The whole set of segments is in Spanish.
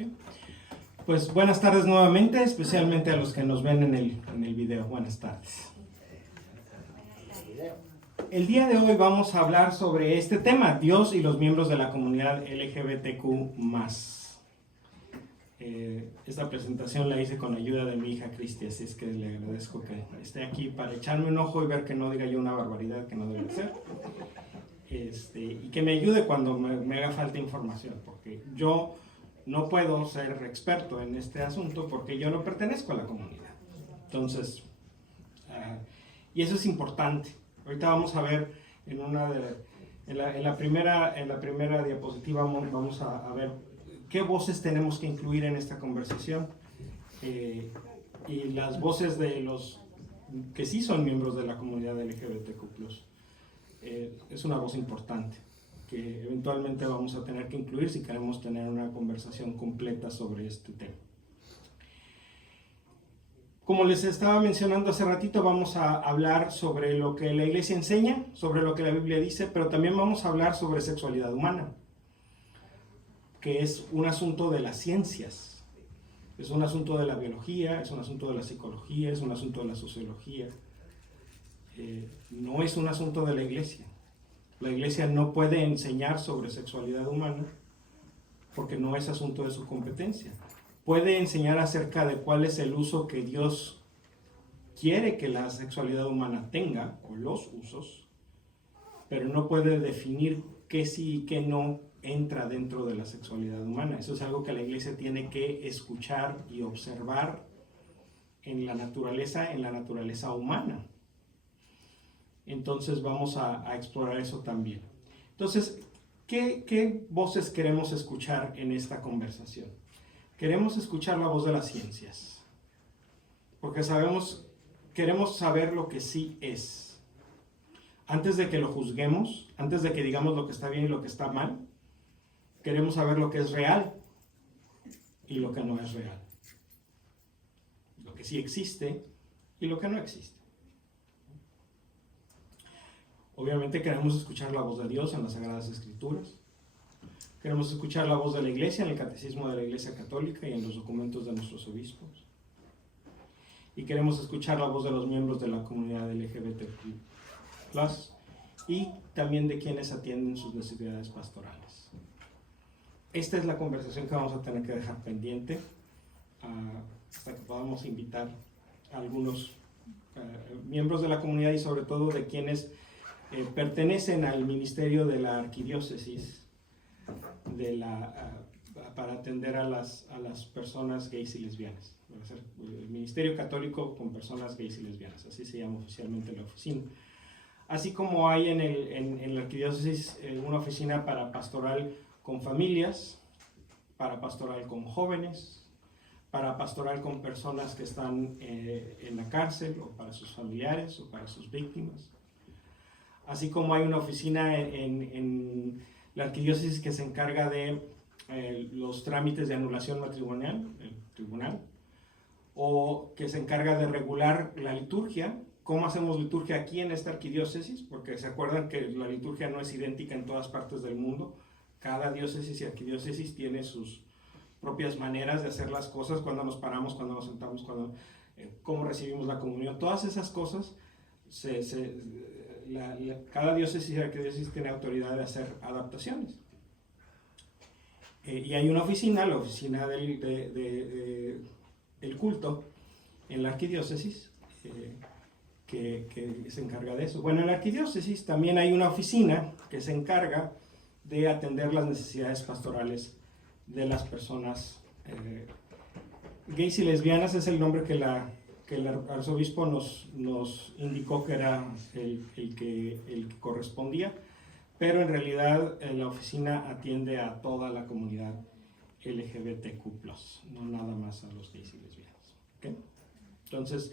Okay. Pues buenas tardes nuevamente, especialmente a los que nos ven en el video. Buenas tardes. El día de hoy vamos a hablar sobre este tema, Dios y los miembros de la comunidad LGBTQ+. Esta presentación la hice con ayuda de mi hija Cristi, así es que le agradezco que esté aquí para echarme un ojo y ver que no diga yo una barbaridad que no debe ser. Y que me ayude cuando me haga falta información, porque yo no puedo ser experto en este asunto porque yo no pertenezco a la comunidad. Entonces, y eso es importante. Ahorita vamos a ver en la primera diapositiva vamos a ver qué voces tenemos que incluir en esta conversación, y las voces de los que sí son miembros de la comunidad LGBTQ+. Es una voz importante que eventualmente vamos a tener que incluir si queremos tener una conversación completa sobre este tema. Como les estaba mencionando hace ratito, vamos a hablar sobre lo que la iglesia enseña, sobre lo que la Biblia dice, pero también vamos a hablar sobre sexualidad humana, que es un asunto de las ciencias, es un asunto de la biología, es un asunto de la psicología, es un asunto de la sociología. No es un asunto de la iglesia. La iglesia no puede enseñar sobre sexualidad humana porque no es asunto de su competencia. Puede enseñar acerca de cuál es el uso que Dios quiere que la sexualidad humana tenga, o los usos, pero no puede definir qué sí y qué no entra dentro de la sexualidad humana. Eso es algo que la iglesia tiene que escuchar y observar en la naturaleza humana. Entonces vamos a explorar eso también. Entonces, ¿qué voces queremos escuchar en esta conversación? Queremos escuchar la voz de las ciencias, porque queremos saber lo que sí es. Antes de que lo juzguemos, antes de que digamos lo que está bien y lo que está mal, queremos saber lo que es real y lo que no es real. Lo que sí existe y lo que no existe. Obviamente queremos escuchar la voz de Dios en las Sagradas Escrituras. Queremos escuchar la voz de la Iglesia en el Catecismo de la Iglesia Católica y en los documentos de nuestros obispos. Y queremos escuchar la voz de los miembros de la comunidad LGBTQ+, y también de quienes atienden sus necesidades pastorales. Esta es la conversación que vamos a tener que dejar pendiente hasta que podamos invitar a algunos miembros de la comunidad y sobre todo de quienes pertenecen al ministerio de la arquidiócesis para atender a las personas gays y lesbianas. El ministerio católico con personas gays y lesbianas, así se llama oficialmente la oficina. Así como hay en la arquidiócesis una oficina para pastoral con familias, para pastoral con jóvenes, para pastoral con personas que están en la cárcel, o para sus familiares, o para sus víctimas. Así como hay una oficina en la arquidiócesis que se encarga de los trámites de anulación matrimonial, el tribunal, o que se encarga de regular la liturgia. ¿Cómo hacemos liturgia aquí en esta arquidiócesis? Porque se acuerdan que la liturgia no es idéntica en todas partes del mundo. Cada diócesis y arquidiócesis tiene sus propias maneras de hacer las cosas, cuando nos paramos, cuando nos sentamos, cómo recibimos la comunión. Todas esas cosas cada diócesis y arquidiócesis tiene autoridad de hacer adaptaciones. Y hay una oficina, la oficina del culto en la arquidiócesis, que se encarga de eso. Bueno, en la arquidiócesis también hay una oficina que se encarga de atender las necesidades pastorales de las personas gays y lesbianas. Es el nombre que el arzobispo nos indicó que era el que correspondía, pero en realidad la oficina atiende a toda la comunidad LGBTQ+, no nada más a los gays y lesbianas. ¿Okay? Entonces,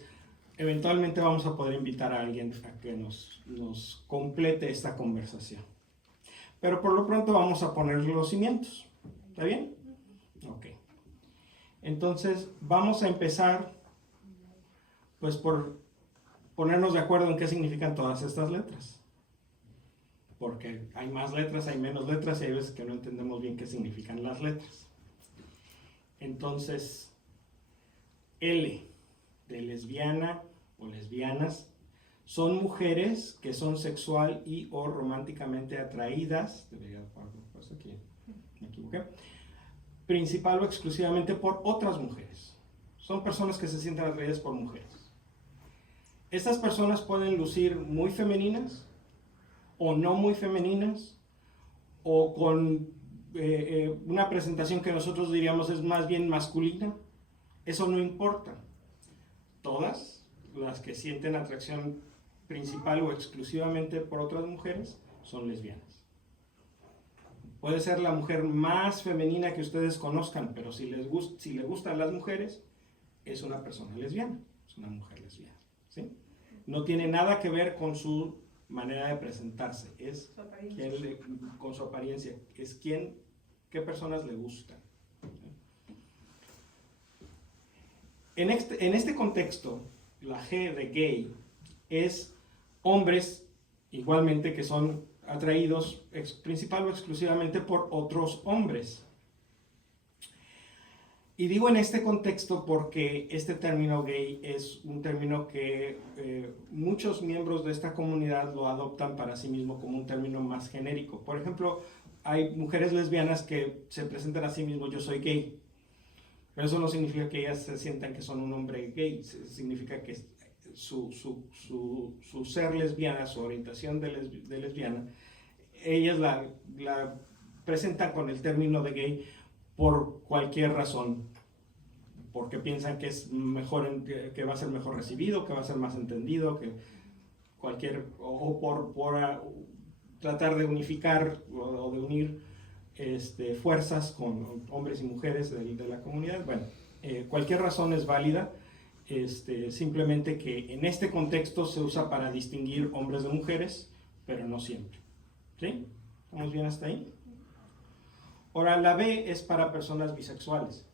eventualmente vamos a poder invitar a alguien a que nos complete esta conversación. Pero por lo pronto vamos a poner los cimientos. ¿Está bien? Ok. Entonces, vamos a empezar pues por ponernos de acuerdo en qué significan todas estas letras. Porque hay más letras, hay menos letras y hay veces que no entendemos bien qué significan las letras. Entonces, L de lesbiana o lesbianas son mujeres que son sexual y o románticamente atraídas, debería poner aquí, me equivoqué, principal o exclusivamente por otras mujeres. Son personas que se sienten atraídas por mujeres. Estas personas pueden lucir muy femeninas o no muy femeninas, o con una presentación que nosotros diríamos es más bien masculina. Eso no importa. Todas las que sienten atracción principal o exclusivamente por otras mujeres son lesbianas. Puede ser la mujer más femenina que ustedes conozcan, pero si le gustan las mujeres, es una persona lesbiana, es una mujer lesbiana, ¿sí? No tiene nada que ver con su manera de presentarse, es con su apariencia, es qué personas le gustan. En este contexto, la G de gay es hombres igualmente que son atraídos principal o exclusivamente por otros hombres. Y digo en este contexto porque este término gay es un término que muchos miembros de esta comunidad lo adoptan para sí mismo como un término más genérico. Por ejemplo, hay mujeres lesbianas que se presentan a sí mismos, yo soy gay. Pero eso no significa que ellas se sientan que son un hombre gay, significa que su ser lesbiana, su orientación de lesbiana, ellas la presentan con el término de gay por cualquier razón, porque piensan que es mejor, que va a ser mejor recibido, que va a ser más entendido, que o por tratar de unificar o de unir fuerzas con hombres y mujeres de la comunidad. Bueno, cualquier razón es válida, simplemente que en este contexto se usa para distinguir hombres de mujeres, pero no siempre. ¿Sí? ¿Estamos bien hasta ahí? Ahora, la B es para personas bisexuales.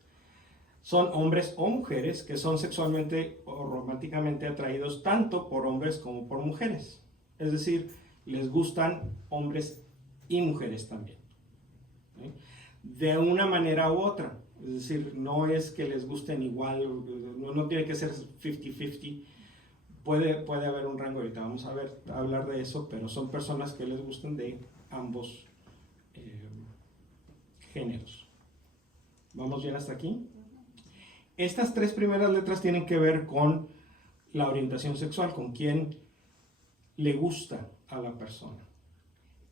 Son hombres o mujeres que son sexualmente o románticamente atraídos tanto por hombres como por mujeres. Es decir, les gustan hombres y mujeres también, ¿sí? De una manera u otra. Es decir, no es que les gusten igual, no tiene que ser 50-50. Puede haber un rango, ahorita vamos a hablar de eso, pero son personas que les gustan de ambos géneros. ¿Vamos bien hasta aquí? Estas tres primeras letras tienen que ver con la orientación sexual, con quién le gusta a la persona.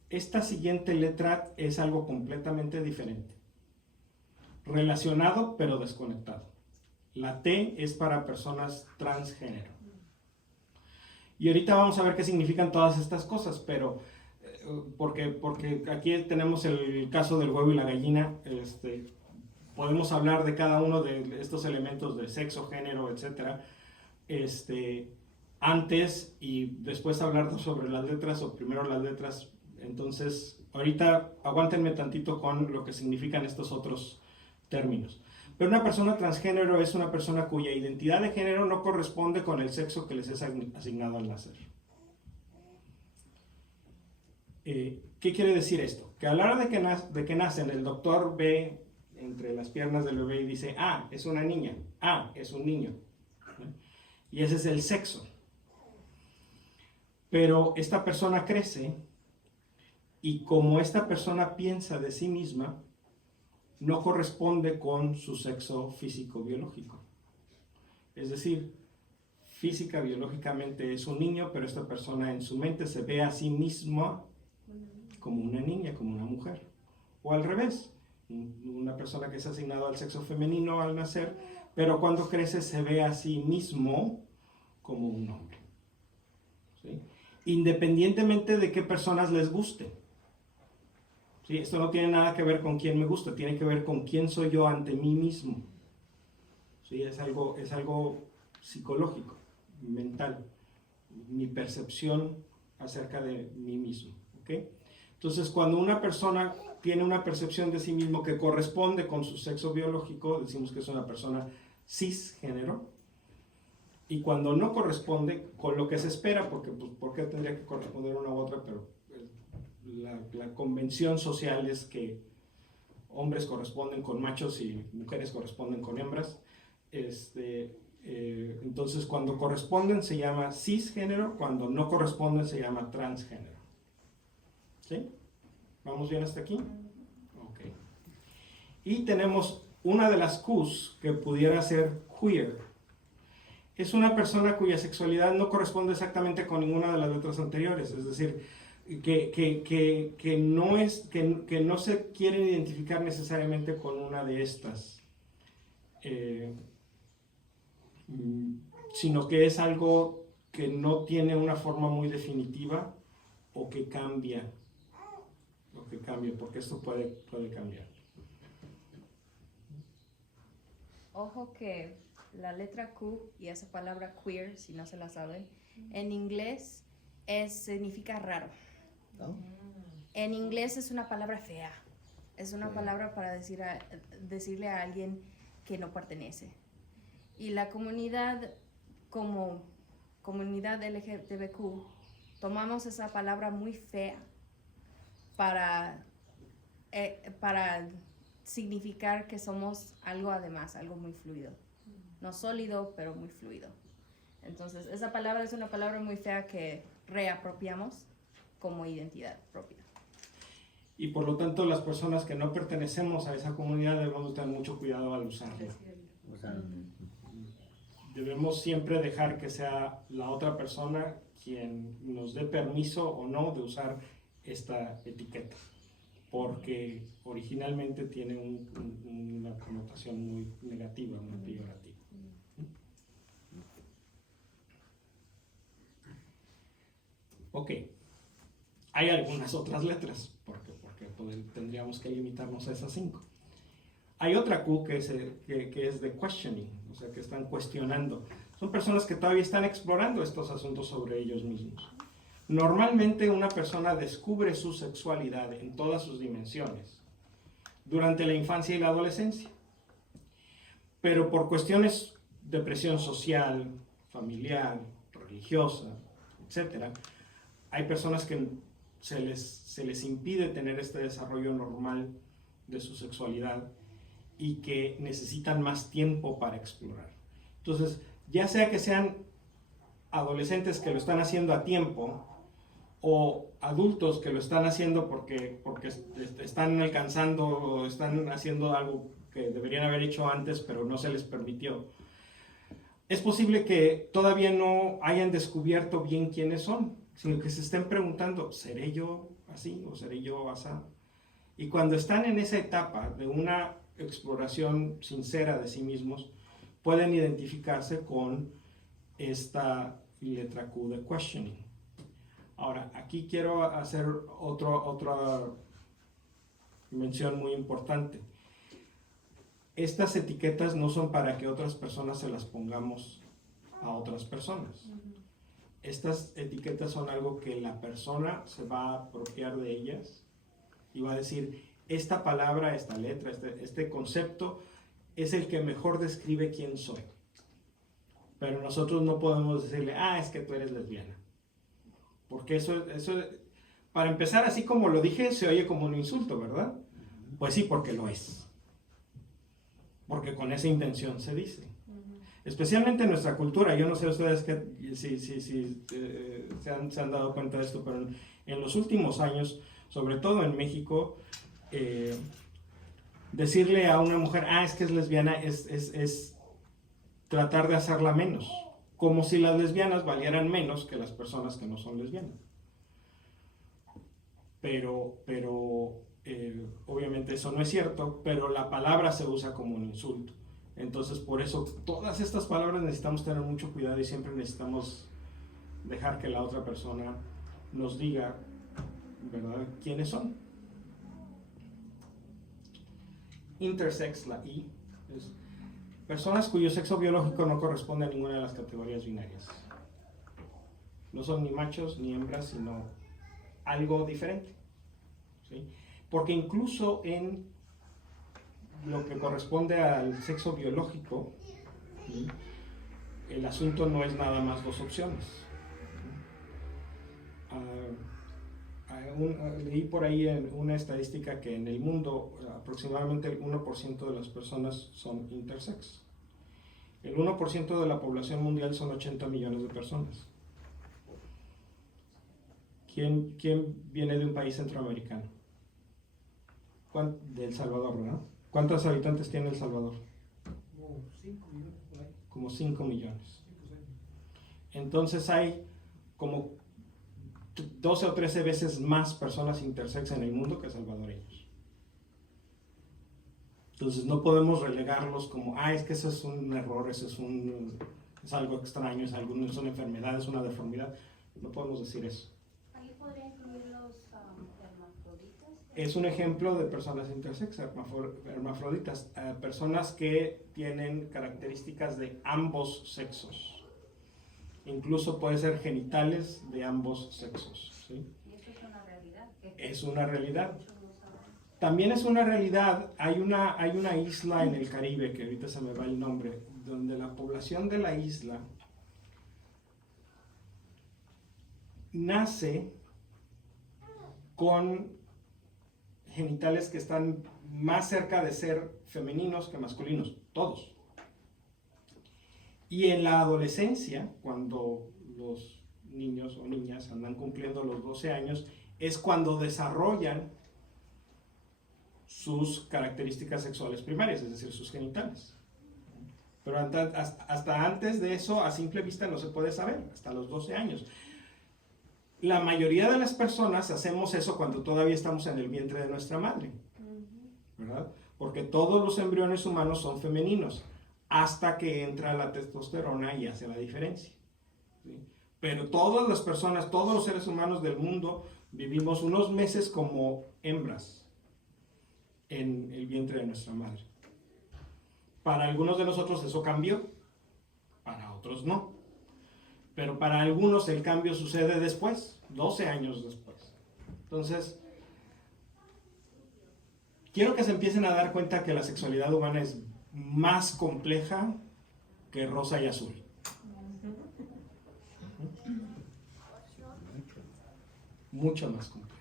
Esta siguiente letra es algo completamente diferente. Relacionado pero desconectado. La T es para personas transgénero. Y ahorita vamos a ver qué significan todas estas cosas, pero porque aquí tenemos el caso del huevo y la gallina. Podemos hablar de cada uno de estos elementos de sexo, género, etc. Antes y después hablar sobre las letras, o primero las letras. Entonces, ahorita aguántenme tantito con lo que significan estos otros términos. Pero una persona transgénero es una persona cuya identidad de género no corresponde con el sexo que les es asignado al nacer. ¿Qué quiere decir esto? Que a la hora de que nacen, el doctor ve entre las piernas del bebé y dice, ah, es una niña, ah, es un niño. Y ese es el sexo. Pero esta persona crece y como esta persona piensa de sí misma, no corresponde con su sexo físico-biológico. Es decir, física, biológicamente es un niño, pero esta persona en su mente se ve a sí misma como una niña, como una mujer. O al revés, una persona que es asignada al sexo femenino al nacer, pero cuando crece se ve a sí mismo como un hombre. ¿Sí? Independientemente de qué personas les guste. ¿Sí? Esto no tiene nada que ver con quién me gusta, tiene que ver con quién soy yo ante mí mismo. ¿Sí? Es algo psicológico, mental, mi percepción acerca de mí mismo. ¿Okay? Entonces, cuando una persona tiene una percepción de sí mismo que corresponde con su sexo biológico, decimos que es una persona cisgénero. Y cuando no corresponde con lo que se espera, porque pues, ¿por qué tendría que corresponder una u otra? Pero la convención social es que, hombres corresponden con machos y mujeres corresponden con hembras. Entonces, cuando corresponden se llama cisgénero, cuando no corresponden se llama transgénero. ¿Sí? ¿Vamos bien hasta aquí? Ok. Y tenemos una de las Qs que pudiera ser queer. Es una persona cuya sexualidad no corresponde exactamente con ninguna de las letras anteriores, es decir, que no se quieren identificar necesariamente con una de estas, sino que es algo que no tiene una forma muy definitiva o que cambia, porque esto puede cambiar. Ojo que la letra Q y esa palabra queer, si no se la saben, en inglés significa raro. ¿No? En inglés es una palabra fea. Es una palabra para decirle a alguien que no pertenece. Y la comunidad, como comunidad LGTBQ, tomamos esa palabra muy fea para significar que somos algo además, algo muy fluido. No sólido, pero muy fluido. Entonces, esa palabra es una palabra muy fea que reapropiamos como identidad propia. Y por lo tanto, las personas que no pertenecemos a esa comunidad debemos tener mucho cuidado al usarla. Debemos siempre dejar que sea la otra persona quien nos dé permiso o no de usar esta etiqueta, porque originalmente tiene una connotación muy negativa, muy peyorativa. Ok, hay algunas otras letras, porque tendríamos que limitarnos a esas 5. Hay otra Q que es de questioning, o sea, que están cuestionando. Son personas que todavía están explorando estos asuntos sobre ellos mismos. Normalmente una persona descubre su sexualidad en todas sus dimensiones durante la infancia y la adolescencia. Pero por cuestiones de presión social, familiar, religiosa, etc., hay personas que se les impide tener este desarrollo normal de su sexualidad y que necesitan más tiempo para explorar. Entonces, ya sea que sean adolescentes que lo están haciendo a tiempo o adultos que lo están haciendo porque están alcanzando o están haciendo algo que deberían haber hecho antes pero no se les permitió, es posible que todavía no hayan descubierto bien quiénes son, sino que se estén preguntando, ¿seré yo así o seré yo así? Y cuando están en esa etapa de una exploración sincera de sí mismos, pueden identificarse con esta letra Q de questioning. Ahora, aquí quiero hacer otra mención muy importante. Estas etiquetas no son para que otras personas se las pongamos a otras personas. Estas etiquetas son algo que la persona se va a apropiar de ellas y va a decir, esta palabra, esta letra, este concepto es el que mejor describe quién soy. Pero nosotros no podemos decirle, es que tú eres lesbiana. Porque eso, para empezar, así como lo dije, se oye como un insulto, ¿verdad? Pues sí, porque lo es. Porque con esa intención se dice. Especialmente en nuestra cultura, yo no sé ustedes si se han dado cuenta de esto, pero en los últimos años, sobre todo en México, decirle a una mujer, es que es lesbiana, es tratar de hacerla menos, como si las lesbianas valieran menos que las personas que no son lesbianas. Pero obviamente eso no es cierto, pero la palabra se usa como un insulto. Entonces, por eso, todas estas palabras necesitamos tener mucho cuidado y siempre necesitamos dejar que la otra persona nos diga, ¿verdad?, quiénes son. Intersex, la I, es personas cuyo sexo biológico no corresponde a ninguna de las categorías binarias. No son ni machos ni hembras, sino algo diferente. ¿Sí? Porque incluso en lo que corresponde al sexo biológico, ¿sí?, el asunto no es nada más 2 opciones. leí por ahí una estadística que en el mundo aproximadamente el 1% de las personas son intersex. El 1% de la población mundial son 80 millones de personas. ¿Quién viene de un país centroamericano? De El Salvador, ¿no? ¿Cuántos habitantes tiene El Salvador? Como 5 millones por ahí. Como 5 millones. 5 o 6 millones. Entonces hay como 12 o 13 veces más personas intersex en el mundo que salvadoreños. Entonces no podemos relegarlos como, es que eso es un error, eso es algo extraño, es una enfermedad, es una deformidad. No podemos decir eso. ¿Ahí podría incluir los hermafroditas? Es un ejemplo de personas intersex, hermafroditas, personas que tienen características de ambos sexos. Incluso puede ser genitales de ambos sexos. ¿Sí? Y esto es una realidad. Es una realidad. Muchos no saben. También es una realidad, hay una isla en el Caribe, que ahorita se me va el nombre, donde la población de la isla nace con genitales que están más cerca de ser femeninos que masculinos, todos. Y en la adolescencia, cuando los niños o niñas andan cumpliendo los 12 años, es cuando desarrollan sus características sexuales primarias, es decir, sus genitales. Pero hasta antes de eso, a simple vista no se puede saber, hasta los 12 años. La mayoría de las personas hacemos eso cuando todavía estamos en el vientre de nuestra madre, ¿verdad? Porque todos los embriones humanos son femeninos, hasta que entra la testosterona y hace la diferencia, ¿sí? Pero todas las personas, todos los seres humanos del mundo, vivimos unos meses como hembras en el vientre de nuestra madre. Para algunos de nosotros eso cambió, para otros no. Pero para algunos el cambio sucede después, 12 años después. Entonces, quiero que se empiecen a dar cuenta que la sexualidad humana es más compleja que rosa y azul. Mucho más compleja.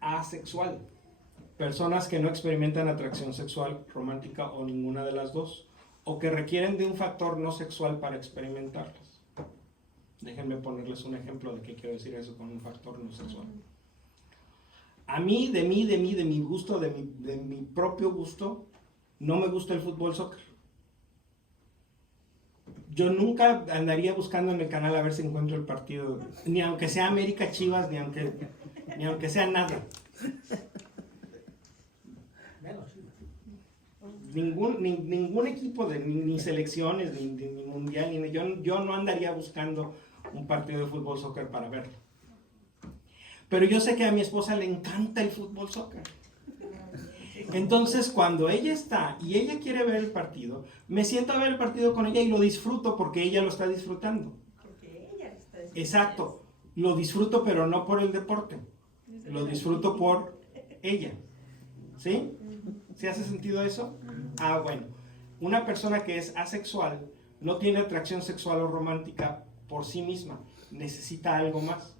Asexual. Personas que no experimentan atracción sexual, romántica o ninguna de las dos, o que requieren de un factor no sexual para experimentarlas. Déjenme ponerles un ejemplo de qué quiero decir eso con un factor no sexual. A mí, de mi gusto, de mi propio gusto, no me gusta el fútbol soccer. Yo nunca andaría buscando en el canal a ver si encuentro el partido, ni aunque sea América Chivas, ni aunque sea nada. Ningún equipo, ni selecciones, ni mundial, yo no andaría buscando un partido de fútbol soccer para verlo. Pero yo sé que a mi esposa le encanta el fútbol soccer. Entonces, cuando ella está y ella quiere ver el partido, me siento a ver el partido con ella y lo disfruto porque ella lo está disfrutando. Porque ella está disfrutando. Exacto, lo disfruto, pero no por el deporte, lo disfruto por ella. ¿Sí? ¿Sí hace sentido eso? Bueno, una persona que es asexual no tiene atracción sexual o romántica por sí misma, necesita algo más.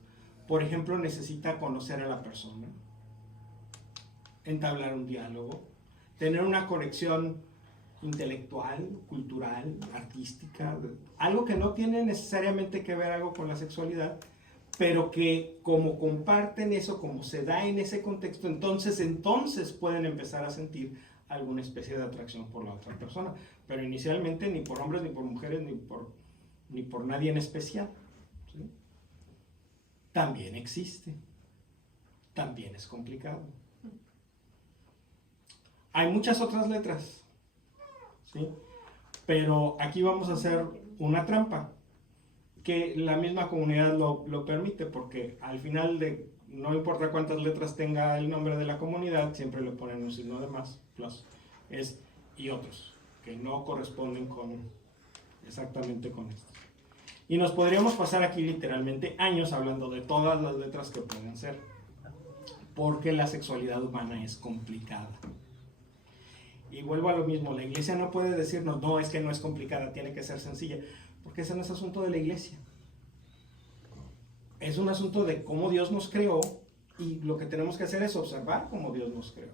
Por ejemplo, necesita conocer a la persona, entablar un diálogo, tener una conexión intelectual, cultural, artística, algo que no tiene necesariamente que ver algo con la sexualidad, pero que como comparten eso, como se da en ese contexto, entonces pueden empezar a sentir alguna especie de atracción por la otra persona, pero inicialmente ni por hombres, ni por mujeres, ni por nadie en especial, ¿sí? También existe, también es complicado. Hay muchas otras letras, ¿sí? Pero aquí vamos a hacer una trampa, que la misma comunidad lo permite, porque al final no importa cuántas letras tenga el nombre de la comunidad, siempre le ponen un signo de más, plus, y otros, que no corresponden exactamente con esto. Y nos podríamos pasar aquí literalmente años hablando de todas las letras que pueden ser, porque la sexualidad humana es complicada. Y vuelvo a lo mismo, la iglesia no puede decirnos, no, es que no es complicada, tiene que ser sencilla, porque ese no es asunto de la iglesia. es un asunto de cómo Dios nos creó y lo que tenemos que hacer es observar cómo Dios nos creó.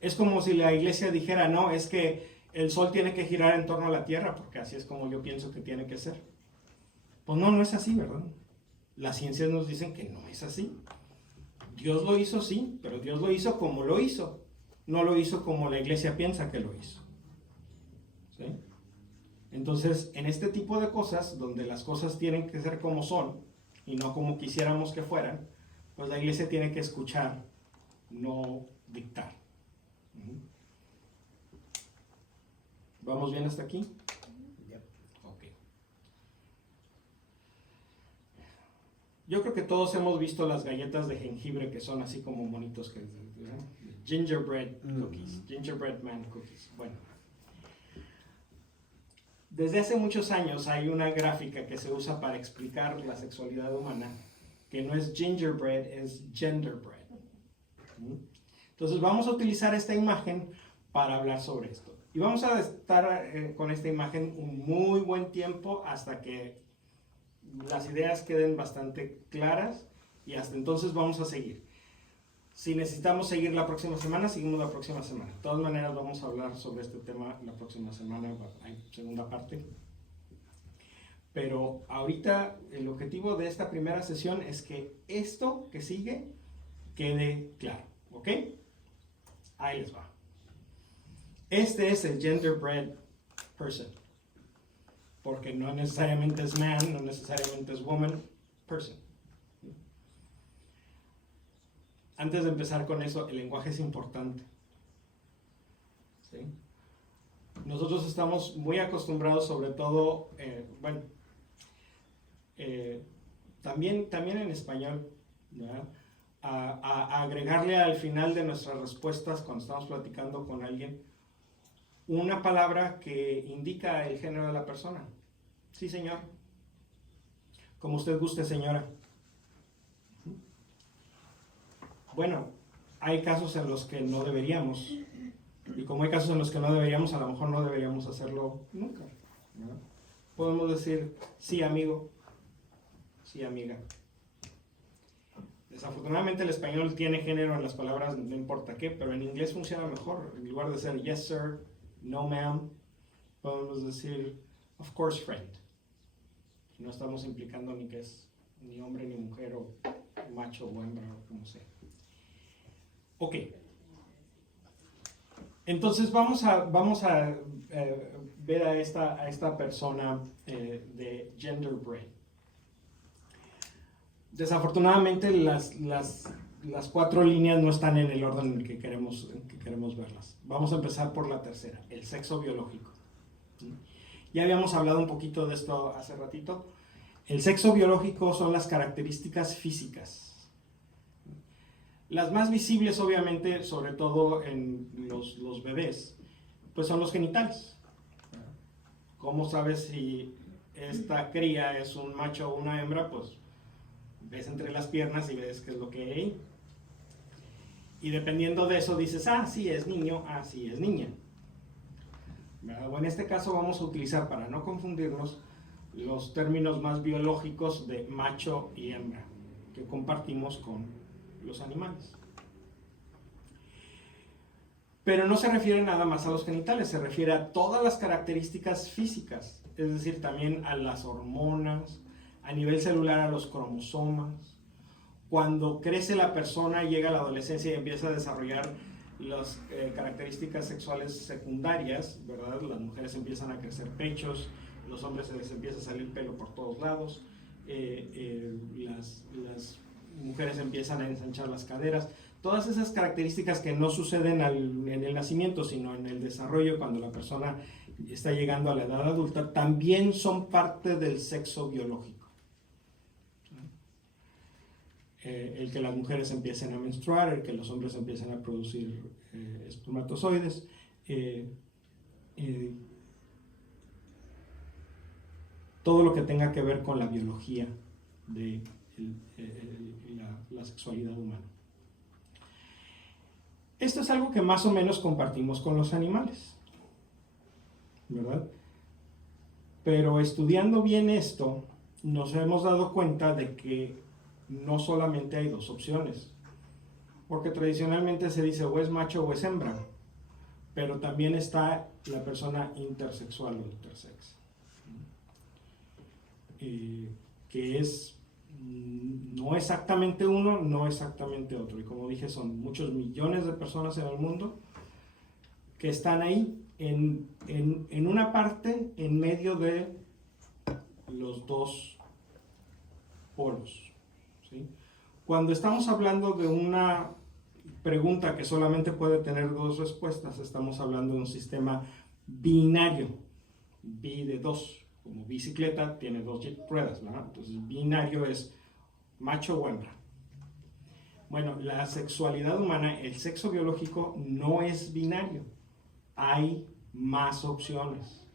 Es como si la iglesia dijera, no, es que el sol tiene que girar en torno a la tierra porque así es como yo pienso que tiene que ser. Pues no, no es así, ¿verdad? Las ciencias nos dicen que no es así. Dios lo hizo, sí, pero Dios lo hizo como lo hizo. No lo hizo como la iglesia piensa que lo hizo. ¿Sí? Entonces, en este tipo de cosas, donde las cosas tienen que ser como son y no como quisiéramos que fueran, pues la iglesia tiene que escuchar, no dictar. ¿Vamos bien hasta aquí? Ok. Yo creo que todos hemos visto las galletas de jengibre que son así como monitos, que, gingerbread cookies, gingerbread man cookies. Bueno, desde hace muchos años hay una gráfica que se usa para explicar la sexualidad humana, que no es gingerbread, es genderbread. Entonces vamos a utilizar esta imagen para hablar sobre esto. Y vamos a estar con esta imagen un muy buen tiempo hasta que las ideas queden bastante claras y hasta entonces vamos a seguir. Si necesitamos seguir la próxima semana, seguimos la próxima semana. De todas maneras vamos a hablar sobre este tema la próxima semana, hay segunda parte. Pero ahorita el objetivo de esta primera sesión es que esto que sigue quede claro, ¿ok? Ahí les va. Este es el genderbread person, porque no necesariamente es man, no necesariamente es woman, person. Antes de empezar con eso, el lenguaje es importante. ¿Sí? Nosotros estamos muy acostumbrados, sobre todo, también en español, ¿verdad? A agregarle al final de nuestras respuestas cuando estamos platicando con alguien una palabra que indica el género de la persona. Sí, señor. Como usted guste, señora. Bueno, hay casos en los que no deberíamos. Y como hay casos en los que no deberíamos, a lo mejor no deberíamos hacerlo nunca, ¿no? Podemos decir, sí, amigo. Sí, amiga. Desafortunadamente el español tiene género en las palabras, no importa qué, pero en inglés funciona mejor. En lugar de ser yes sir, no ma'am, podemos decir of course friend. No estamos implicando ni que es ni hombre ni mujer o macho o hembra o como sea. Ok. Entonces vamos a ver a esta persona de genderbread. Desafortunadamente las 4 líneas no están en el orden en el que queremos verlas. Vamos a empezar por la tercera, el sexo biológico. Ya habíamos hablado un poquito de esto hace ratito. El sexo biológico son las características físicas. Las más visibles, obviamente, sobre todo en los bebés, pues son los genitales. ¿Cómo sabes si esta cría es un macho o una hembra? Pues ves entre las piernas y ves qué es lo que hay. Y dependiendo de eso dices, ah, sí es niño, ah, sí es niña. ¿Verdad? O en este caso vamos a utilizar, para no confundirnos, los términos más biológicos de macho y hembra, que compartimos con los animales. Pero no se refiere nada más a los genitales, se refiere a todas las características físicas, es decir, también a las hormonas, a nivel celular a los cromosomas. Cuando crece la persona, llega a la adolescencia y empieza a desarrollar las características sexuales secundarias, ¿verdad? Las mujeres empiezan a crecer pechos, los hombres se les empieza a salir pelo por todos lados, las mujeres empiezan a ensanchar las caderas. Todas esas características que no suceden en el nacimiento, sino en el desarrollo, cuando la persona está llegando a la edad adulta, también son parte del sexo biológico. El que las mujeres empiecen a menstruar, el que los hombres empiecen a producir espermatozoides, todo lo que tenga que ver con la biología de la sexualidad humana. Esto es algo que más o menos compartimos con los animales, ¿verdad? Pero estudiando bien esto, nos hemos dado cuenta de que no solamente hay dos opciones, porque tradicionalmente se dice o es macho o es hembra, pero también está la persona intersexual o intersex, que es no exactamente uno, no exactamente otro, y como dije, son muchos millones de personas en el mundo que están ahí en una parte en medio de los dos polos, ¿sí? Cuando estamos hablando de una pregunta que solamente puede tener dos respuestas, estamos hablando de un sistema binario, bi de dos, como bicicleta tiene dos ruedas, ¿verdad? Entonces binario es macho o hembra. Bueno, la sexualidad humana, el sexo biológico no es binario, hay más opciones,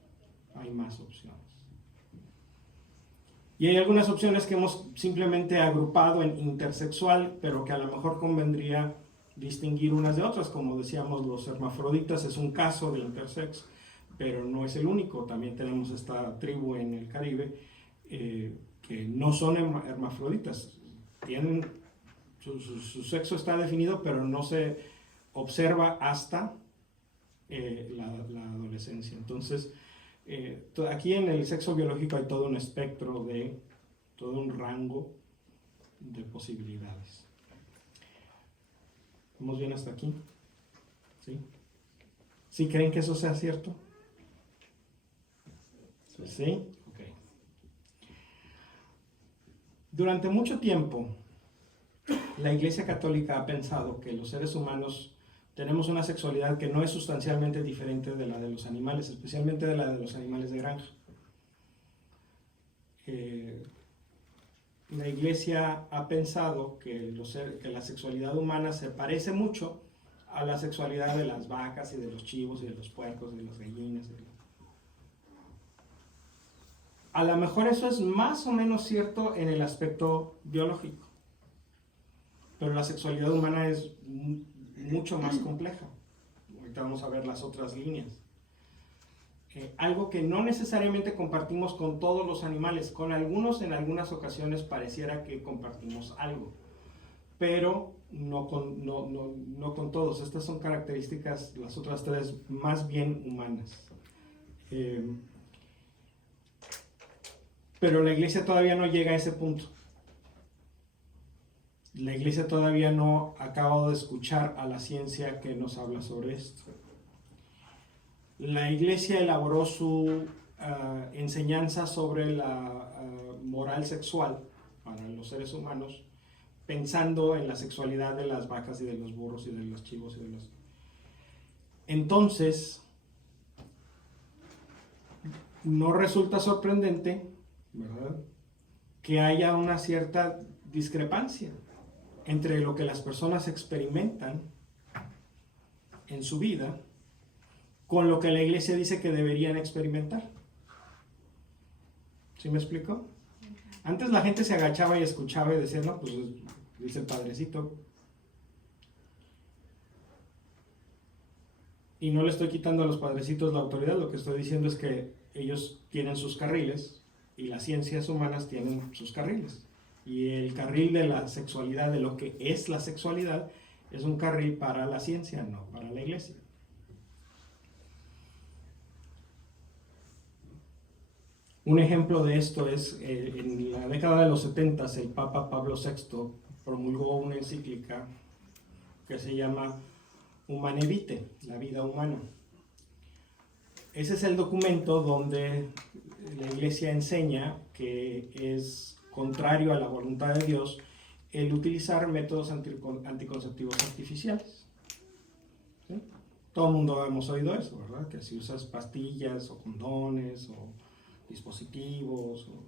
hay más opciones. Y hay algunas opciones que hemos simplemente agrupado en intersexual, pero que a lo mejor convendría distinguir unas de otras. Como decíamos, los hermafroditas es un caso de intersex, pero no es el único. También tenemos esta tribu en el Caribe que no son hermafroditas. Tienen, su sexo está definido, pero no se observa hasta la adolescencia. Entonces, aquí en el sexo biológico hay todo un espectro todo un rango de posibilidades. ¿Vamos bien hasta aquí? ¿Sí? ¿Sí creen que eso sea cierto? ¿Sí? Ok. Durante mucho tiempo, la Iglesia Católica ha pensado que los seres humanos tenemos una sexualidad que no es sustancialmente diferente de la de los animales, especialmente de la de los animales de granja. La Iglesia ha pensado que la sexualidad humana se parece mucho a la sexualidad de las vacas y de los chivos y de los puercos y de las gallinas. A lo mejor eso es más o menos cierto en el aspecto biológico, pero la sexualidad humana es mucho más compleja. Ahorita vamos a ver las otras líneas. Algo que no necesariamente compartimos con todos los animales, con algunos en algunas ocasiones pareciera que compartimos algo, pero no con todos. Estas son características, las otras tres, más bien humanas. Pero la Iglesia todavía no llega a ese punto. La Iglesia todavía no ha acabado de escuchar a la ciencia que nos habla sobre esto. La Iglesia elaboró su enseñanza sobre la moral sexual para los seres humanos, pensando en la sexualidad de las vacas y de los burros y de los chivos y de los... Entonces, no resulta sorprendente, ¿verdad?, que haya una cierta discrepancia entre lo que las personas experimentan en su vida con lo que la Iglesia dice que deberían experimentar. ¿Sí me explico? Antes la gente se agachaba y escuchaba y decía, no, pues dice el padrecito. Y no le estoy quitando a los padrecitos la autoridad, lo que estoy diciendo es que ellos tienen sus carriles y las ciencias humanas tienen sus carriles. Y el carril de la sexualidad, de lo que es la sexualidad, es un carril para la ciencia, no para la Iglesia. Un ejemplo de esto es, en la década de los 70, el Papa Pablo VI promulgó una encíclica que se llama Humane Vitae, la vida humana. Ese es el documento donde la Iglesia enseña que es contrario a la voluntad de Dios el utilizar métodos anticonceptivos artificiales. ¿Sí? Todo el mundo hemos oído eso, ¿verdad? Que si usas pastillas o condones o dispositivos o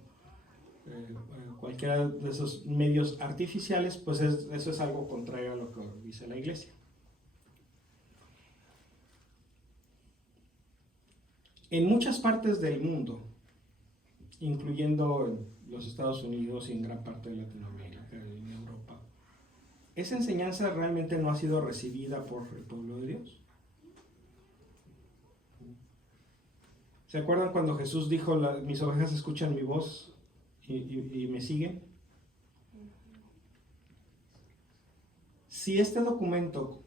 cualquiera de esos medios artificiales, pues eso es algo contrario a lo que dice la Iglesia. En muchas partes del mundo, incluyendo los Estados Unidos y en gran parte de Latinoamérica y en Europa, esa enseñanza realmente no ha sido recibida por el pueblo de Dios. ¿Se acuerdan cuando Jesús dijo, mis ovejas escuchan mi voz y me siguen? Si este documento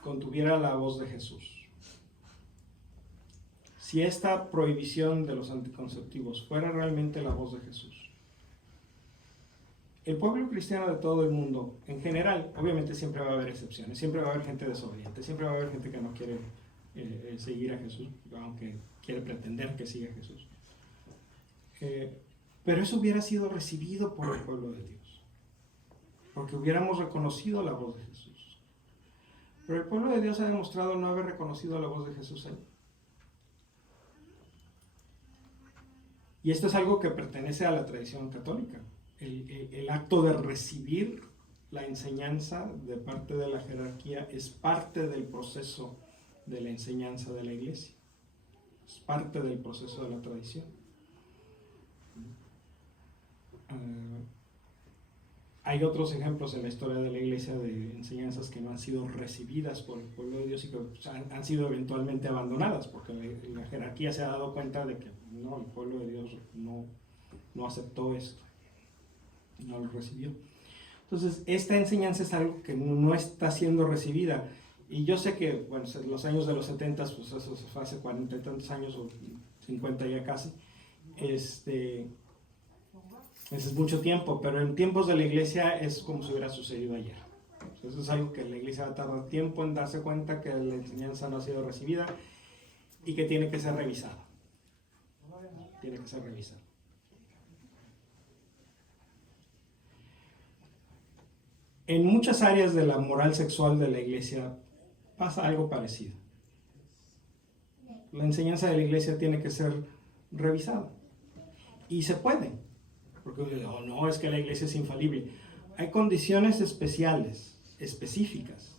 contuviera la voz de Jesús, si esta prohibición de los anticonceptivos fuera realmente la voz de Jesús, el pueblo cristiano de todo el mundo, en general, obviamente siempre va a haber excepciones, siempre va a haber gente desobediente, siempre va a haber gente que no quiere seguir a Jesús, aunque quiere pretender que siga a Jesús. Pero eso hubiera sido recibido por el pueblo de Dios, porque hubiéramos reconocido la voz de Jesús. Pero el pueblo de Dios ha demostrado no haber reconocido la voz de Jesús ahí. Y esto es algo que pertenece a la tradición católica. El acto de recibir la enseñanza de parte de la jerarquía es parte del proceso de la enseñanza de la iglesia. Es parte del proceso de la tradición. Hay otros ejemplos en la historia de la iglesia de enseñanzas que no han sido recibidas por el pueblo de Dios y que han sido eventualmente abandonadas, porque la jerarquía se ha dado cuenta de que no, el pueblo de Dios no aceptó esto, no lo recibió. Entonces, esta enseñanza es algo que no está siendo recibida. Y yo sé que, bueno, en los años de los 70, pues eso fue hace 40 y tantos años, o 50 ya casi, ese es mucho tiempo, pero en tiempos de la iglesia es como si hubiera sucedido ayer. Eso es algo que la iglesia va a tardar tiempo en darse cuenta que la enseñanza no ha sido recibida y que tiene que ser revisada. Tiene que ser revisada. En muchas áreas de la moral sexual de la iglesia pasa algo parecido. La enseñanza de la iglesia tiene que ser revisada. Y se puede. Porque no, es que la iglesia es infalible. Hay condiciones especiales, específicas,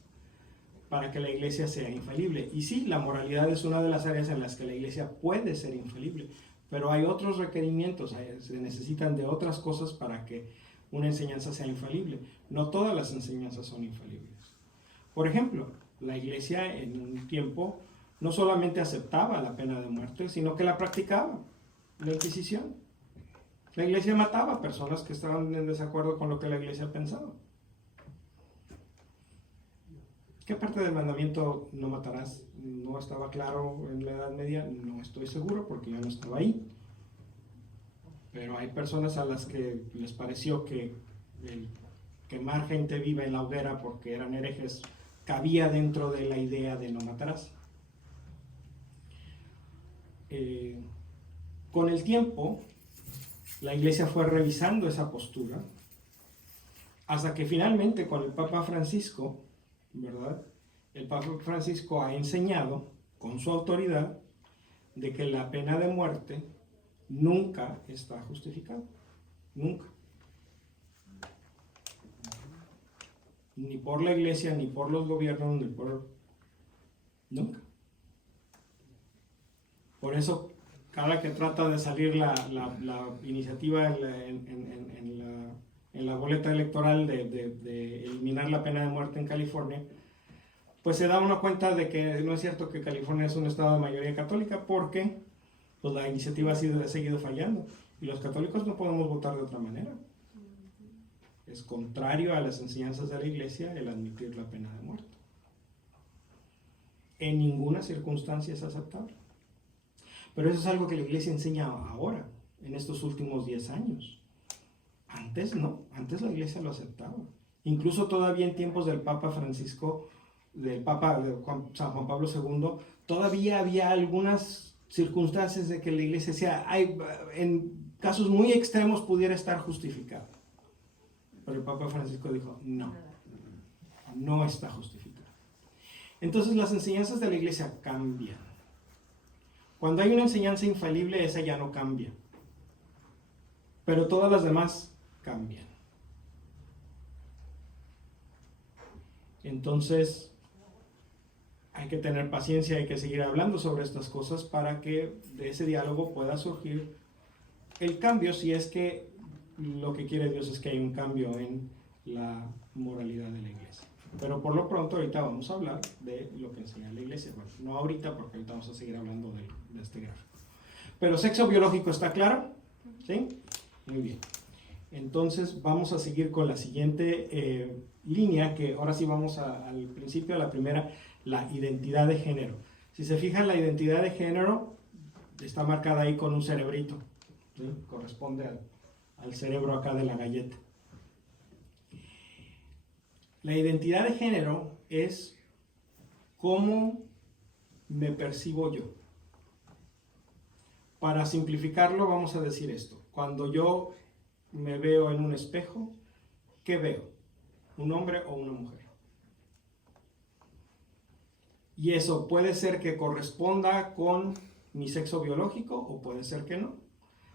para que la iglesia sea infalible. Y sí, la moralidad es una de las áreas en las que la iglesia puede ser infalible, pero hay otros requerimientos, se necesitan de otras cosas para que una enseñanza sea infalible. No todas las enseñanzas son infalibles. Por ejemplo, la iglesia en un tiempo no solamente aceptaba la pena de muerte, sino que la practicaba, la Inquisición. La iglesia mataba a personas que estaban en desacuerdo con lo que la iglesia pensaba. ¿Qué parte del mandamiento no matarás no estaba claro en la Edad Media? No estoy seguro porque yo no estaba ahí. Pero hay personas a las que les pareció que el quemar gente viva en la hoguera porque eran herejes cabía dentro de la idea de no matarás. Con el tiempo, la iglesia fue revisando esa postura hasta que finalmente con el Papa Francisco, ¿verdad? El Papa Francisco ha enseñado con su autoridad de que la pena de muerte nunca está justificada. Nunca. Ni por la iglesia, ni por los gobiernos, ni por... Nunca. Por eso, cada que trata de salir la iniciativa en la boleta electoral de eliminar la pena de muerte en California, pues se da una cuenta de que no es cierto que California es un estado de mayoría católica, porque pues la iniciativa ha seguido fallando y los católicos no podemos votar de otra manera. Es contrario a las enseñanzas de la iglesia el admitir la pena de muerte. En ninguna circunstancia es aceptable. Pero eso es algo que la iglesia enseña ahora, en estos últimos 10 años. Antes no, antes la iglesia lo aceptaba. Incluso todavía en tiempos del Papa Francisco, del Papa San Juan Pablo II, todavía había algunas circunstancias de que la iglesia en casos muy extremos pudiera estar justificada. Pero el Papa Francisco dijo, no está justificada. Entonces las enseñanzas de la iglesia cambian. Cuando hay una enseñanza infalible, esa ya no cambia. Pero todas las demás cambian. Entonces, hay que tener paciencia, hay que seguir hablando sobre estas cosas para que de ese diálogo pueda surgir el cambio, si es que lo que quiere Dios es que haya un cambio en la moralidad de la iglesia. Pero por lo pronto ahorita vamos a hablar de lo que enseña la iglesia. Bueno, no ahorita porque ahorita vamos a seguir hablando de este gráfico. Pero sexo biológico, ¿está claro? ¿Sí? Muy bien. Entonces vamos a seguir con la siguiente línea, que ahora sí vamos al principio, a la primera, la identidad de género. Si se fijan, la identidad de género está marcada ahí con un cerebrito, ¿sí? Corresponde al cerebro acá de la galleta. La identidad de género es cómo me percibo yo. Para simplificarlo, vamos a decir esto. Cuando yo me veo en un espejo, ¿qué veo? ¿Un hombre o una mujer? Y eso puede ser que corresponda con mi sexo biológico o puede ser que no.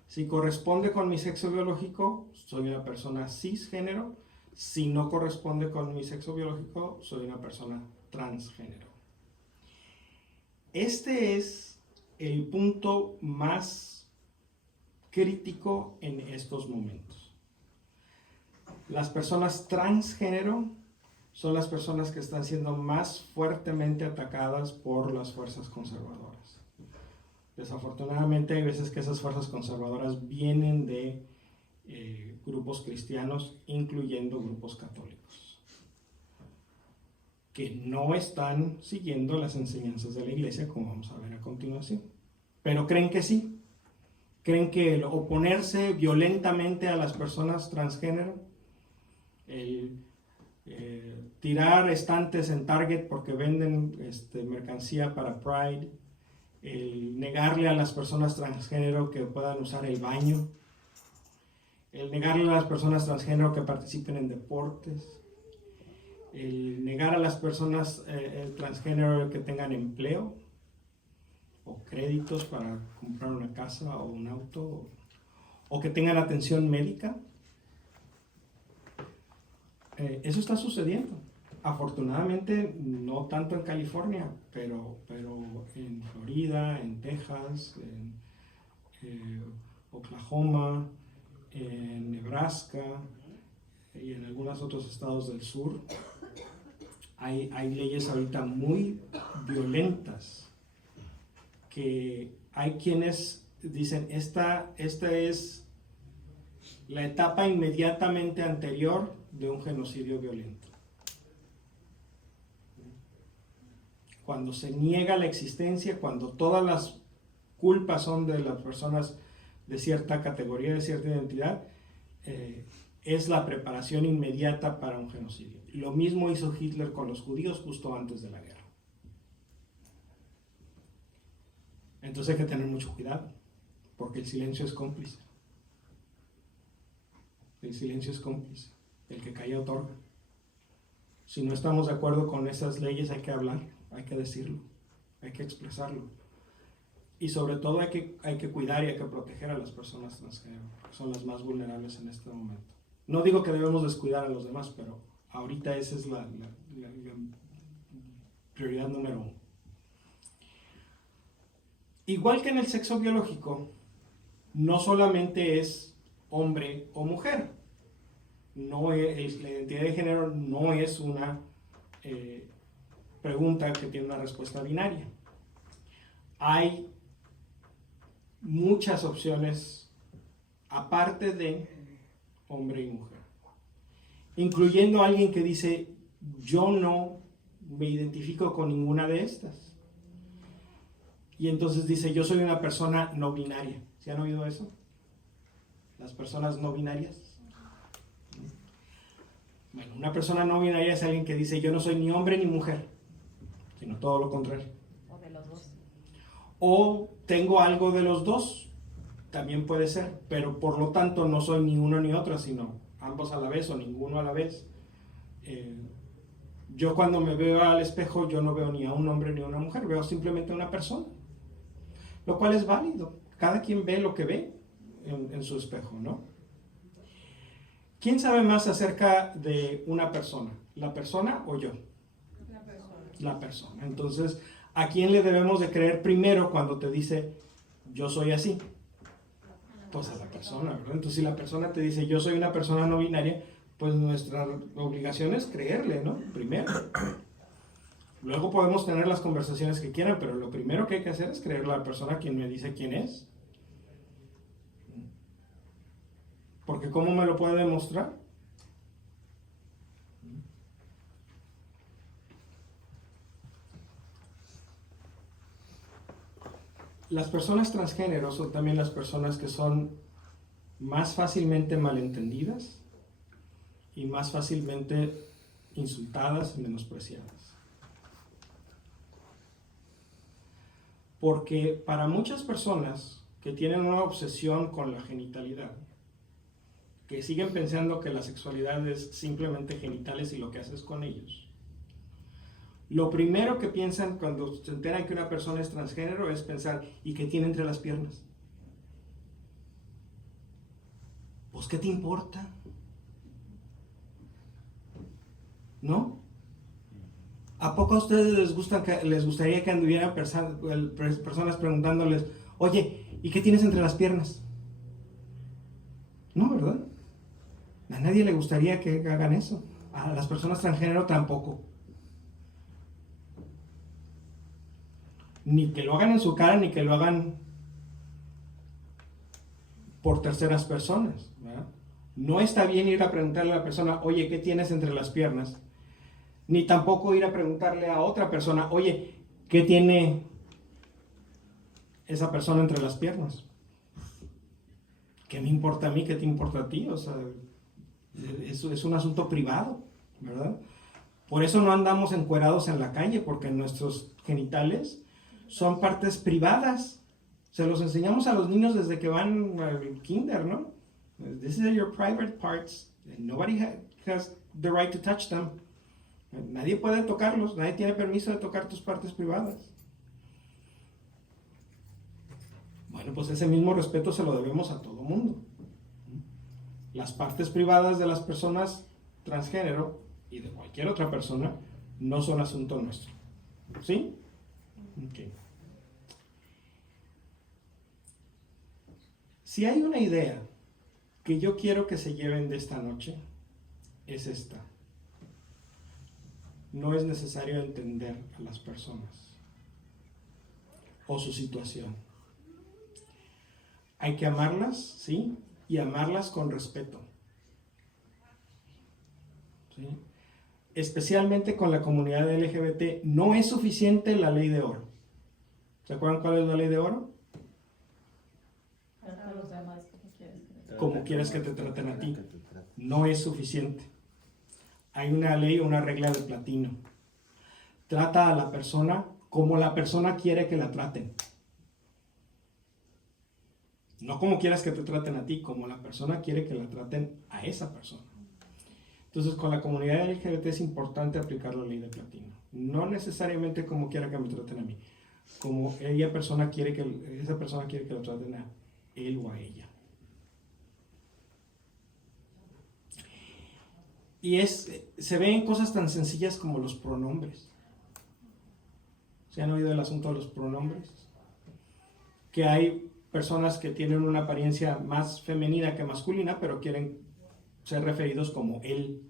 Si corresponde con mi sexo biológico, soy una persona cisgénero. Si no corresponde con mi sexo biológico, soy una persona transgénero. Este es el punto más crítico en estos momentos. Las personas transgénero son las personas que están siendo más fuertemente atacadas por las fuerzas conservadoras. Desafortunadamente hay veces que esas fuerzas conservadoras vienen de grupos cristianos, incluyendo grupos católicos, que no están siguiendo las enseñanzas de la iglesia, como vamos a ver a continuación, pero creen que sí. Creen que el oponerse violentamente a las personas transgénero, el tirar estantes en Target porque venden mercancía para Pride, el negarle a las personas transgénero que puedan usar el baño, el negarle a las personas transgénero que participen en deportes, el negar a las personas transgénero que tengan empleo o créditos para comprar una casa o un auto, o que tengan atención médica. Eso está sucediendo. Afortunadamente no tanto en California, pero en Florida, en Texas, en Oklahoma, en Nebraska y en algunos otros estados del sur. Hay leyes ahorita muy violentas que hay quienes dicen esta es la etapa inmediatamente anterior de un genocidio violento. Cuando se niega la existencia, cuando todas las culpas son de las personas de cierta categoría, de cierta identidad, es la preparación inmediata para un genocidio. Lo mismo hizo Hitler con los judíos justo antes de la guerra. Entonces hay que tener mucho cuidado, porque el silencio es cómplice. El silencio es cómplice. El que calla otorga. Si no estamos de acuerdo con esas leyes, hay que hablar, hay que decirlo, hay que expresarlo. Y sobre todo hay que cuidar y hay que proteger a las personas transgénero, que son las más vulnerables en este momento. No digo que debemos descuidar a los demás, pero ahorita esa es la prioridad número 1. Igual que en el sexo biológico, no solamente es hombre o mujer. La identidad de género no es una pregunta que tiene una respuesta binaria. Hay muchas opciones aparte de hombre y mujer, incluyendo a alguien que dice yo no me identifico con ninguna de estas, y entonces dice yo soy una persona no binaria. ¿Se han oído eso? Las personas no binarias. Bueno, una persona no binaria es alguien que dice yo no soy ni hombre ni mujer, sino todo lo contrario. O de los dos. O tengo algo de los dos, también puede ser, pero por lo tanto no soy ni uno ni otro, sino ambos a la vez o ninguno a la vez. Yo cuando me veo al espejo, yo no veo ni a un hombre ni a una mujer, veo simplemente a una persona, lo cual es válido. Cada quien ve lo que ve en su espejo, ¿no? ¿Quién sabe más acerca de una persona? ¿La persona o yo? La persona. La persona. Entonces, ¿a quién le debemos de creer primero cuando te dice yo soy así? Pues a la persona, ¿verdad? Entonces, si la persona te dice yo soy una persona no binaria, pues nuestra obligación es creerle, ¿no? Primero. Luego podemos tener las conversaciones que quieran, pero lo primero que hay que hacer es creerle a la persona quien me dice quién es. Porque Porque ¿cómo me lo puede demostrar? Las personas transgénero son también las personas que son más fácilmente malentendidas y más fácilmente insultadas y menospreciadas. Porque para muchas personas que tienen una obsesión con la genitalidad, que siguen pensando que la sexualidad es simplemente genitales y lo que haces con ellos, lo primero que piensan cuando se enteran que una persona es transgénero es pensar, ¿y qué tiene entre las piernas? Pues, ¿qué te importa? ¿No? ¿A poco a ustedes les gustaría que anduvieran personas preguntándoles, oye, ¿y qué tienes entre las piernas? No, ¿verdad? A nadie le gustaría que hagan eso. A las personas transgénero tampoco. Ni que lo hagan en su cara, ni que lo hagan por terceras personas, ¿verdad? No está bien ir a preguntarle a la persona, oye, ¿qué tienes entre las piernas? Ni tampoco ir a preguntarle a otra persona, oye, ¿qué tiene esa persona entre las piernas? ¿Qué me importa a mí? ¿Qué te importa a ti? O sea, eso es un asunto privado, ¿verdad? Por eso no andamos encuerados en la calle, porque nuestros genitales son partes privadas. Se los enseñamos a los niños desde que van al kinder, ¿no? These are your private parts. Nobody has the right to touch them. Nadie puede tocarlos, nadie tiene permiso de tocar tus partes privadas. Bueno, pues ese mismo respeto se lo debemos a todo mundo. Las partes privadas de las personas transgénero y de cualquier otra persona no son asunto nuestro. ¿Sí? Okay. Si hay una idea que yo quiero que se lleven de esta noche, es esta. No es necesario entender a las personas o su situación. Hay que amarlas, ¿sí? Y amarlas con respeto. ¿Sí? Especialmente con la comunidad LGBT, no es suficiente la ley de oro. ¿Se acuerdan cuál es la ley de oro? Como quieres que te traten a ti. No es suficiente. Hay una ley, una regla de platino. Trata a la persona como la persona quiere que la traten. No como quieras que te traten a ti, como la persona quiere que la traten a esa persona. Entonces, con la comunidad LGBT es importante aplicar la ley de platino. No necesariamente como quiera que me traten a mí, como esa persona quiere que lo traten a él o a ella. Y se ven cosas tan sencillas como los pronombres. ¿Se han oído el asunto de los pronombres? Que hay personas que tienen una apariencia más femenina que masculina, pero quieren ser referidos como él.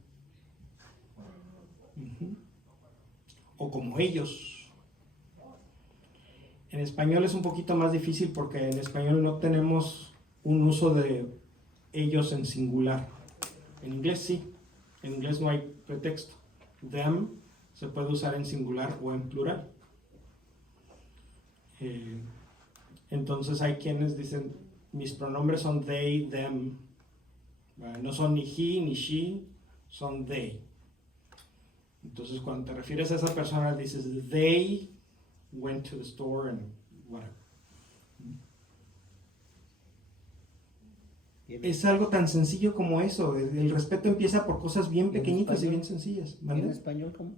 O como ellos. En español es un poquito más difícil porque en español no tenemos un uso de ellos en singular. En inglés sí. En inglés no hay pretexto. Them se puede usar en singular o en plural. Entonces hay quienes dicen, mis pronombres son they, them. No son ni he ni she, son they. Entonces cuando te refieres a esa persona dices, they went to the store and whatever. Es algo tan sencillo como eso. El respeto empieza por cosas bien pequeñitas y bien sencillas. ¿Vale? ¿En español cómo?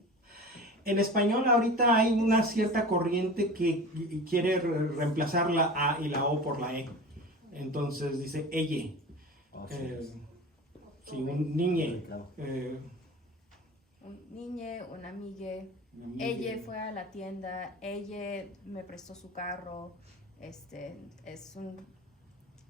En español ahorita hay una cierta corriente que quiere reemplazar la A y la O por la E. Entonces dice ella. Sí, un niñe. Un niñe, una amigue. Ella fue a la tienda, ella me prestó su carro.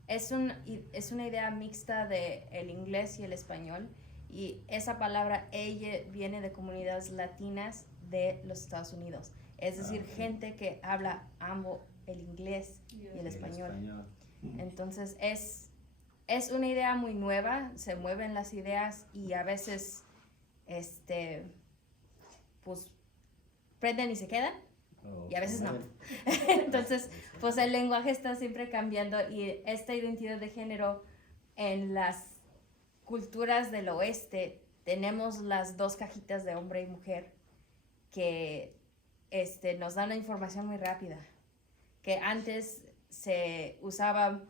Es una idea mixta de el inglés y el español, y esa palabra ella viene de comunidades latinas de los Estados Unidos, es decir, gente que habla ambos, el inglés y el español. Entonces es una idea muy nueva, se mueven las ideas y a veces, pues, prenden y se quedan. Y a veces no. Entonces, pues el lenguaje está siempre cambiando y esta identidad de género en las culturas del oeste tenemos las dos cajitas de hombre y mujer que nos dan la información muy rápida. Que antes se usaba,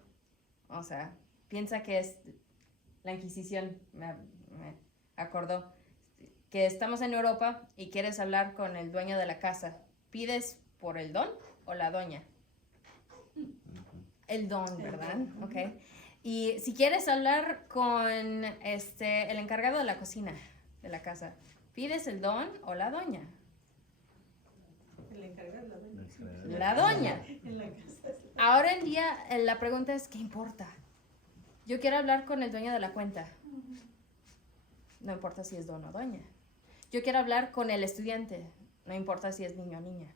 o sea, piensa que es la Inquisición, me acordó, que estamos en Europa y quieres hablar con el dueño de la casa. ¿Pides por el don o la doña? El don, ¿verdad? Ok. Y si quieres hablar con el encargado de la cocina de la casa, ¿pides el don o la doña? El encargado, la doña. La doña. En la casa. Ahora en día la pregunta es, ¿qué importa? Yo quiero hablar con el dueño de la cuenta. No importa si es don o doña. Yo quiero hablar con el estudiante. No importa si es niño o niña.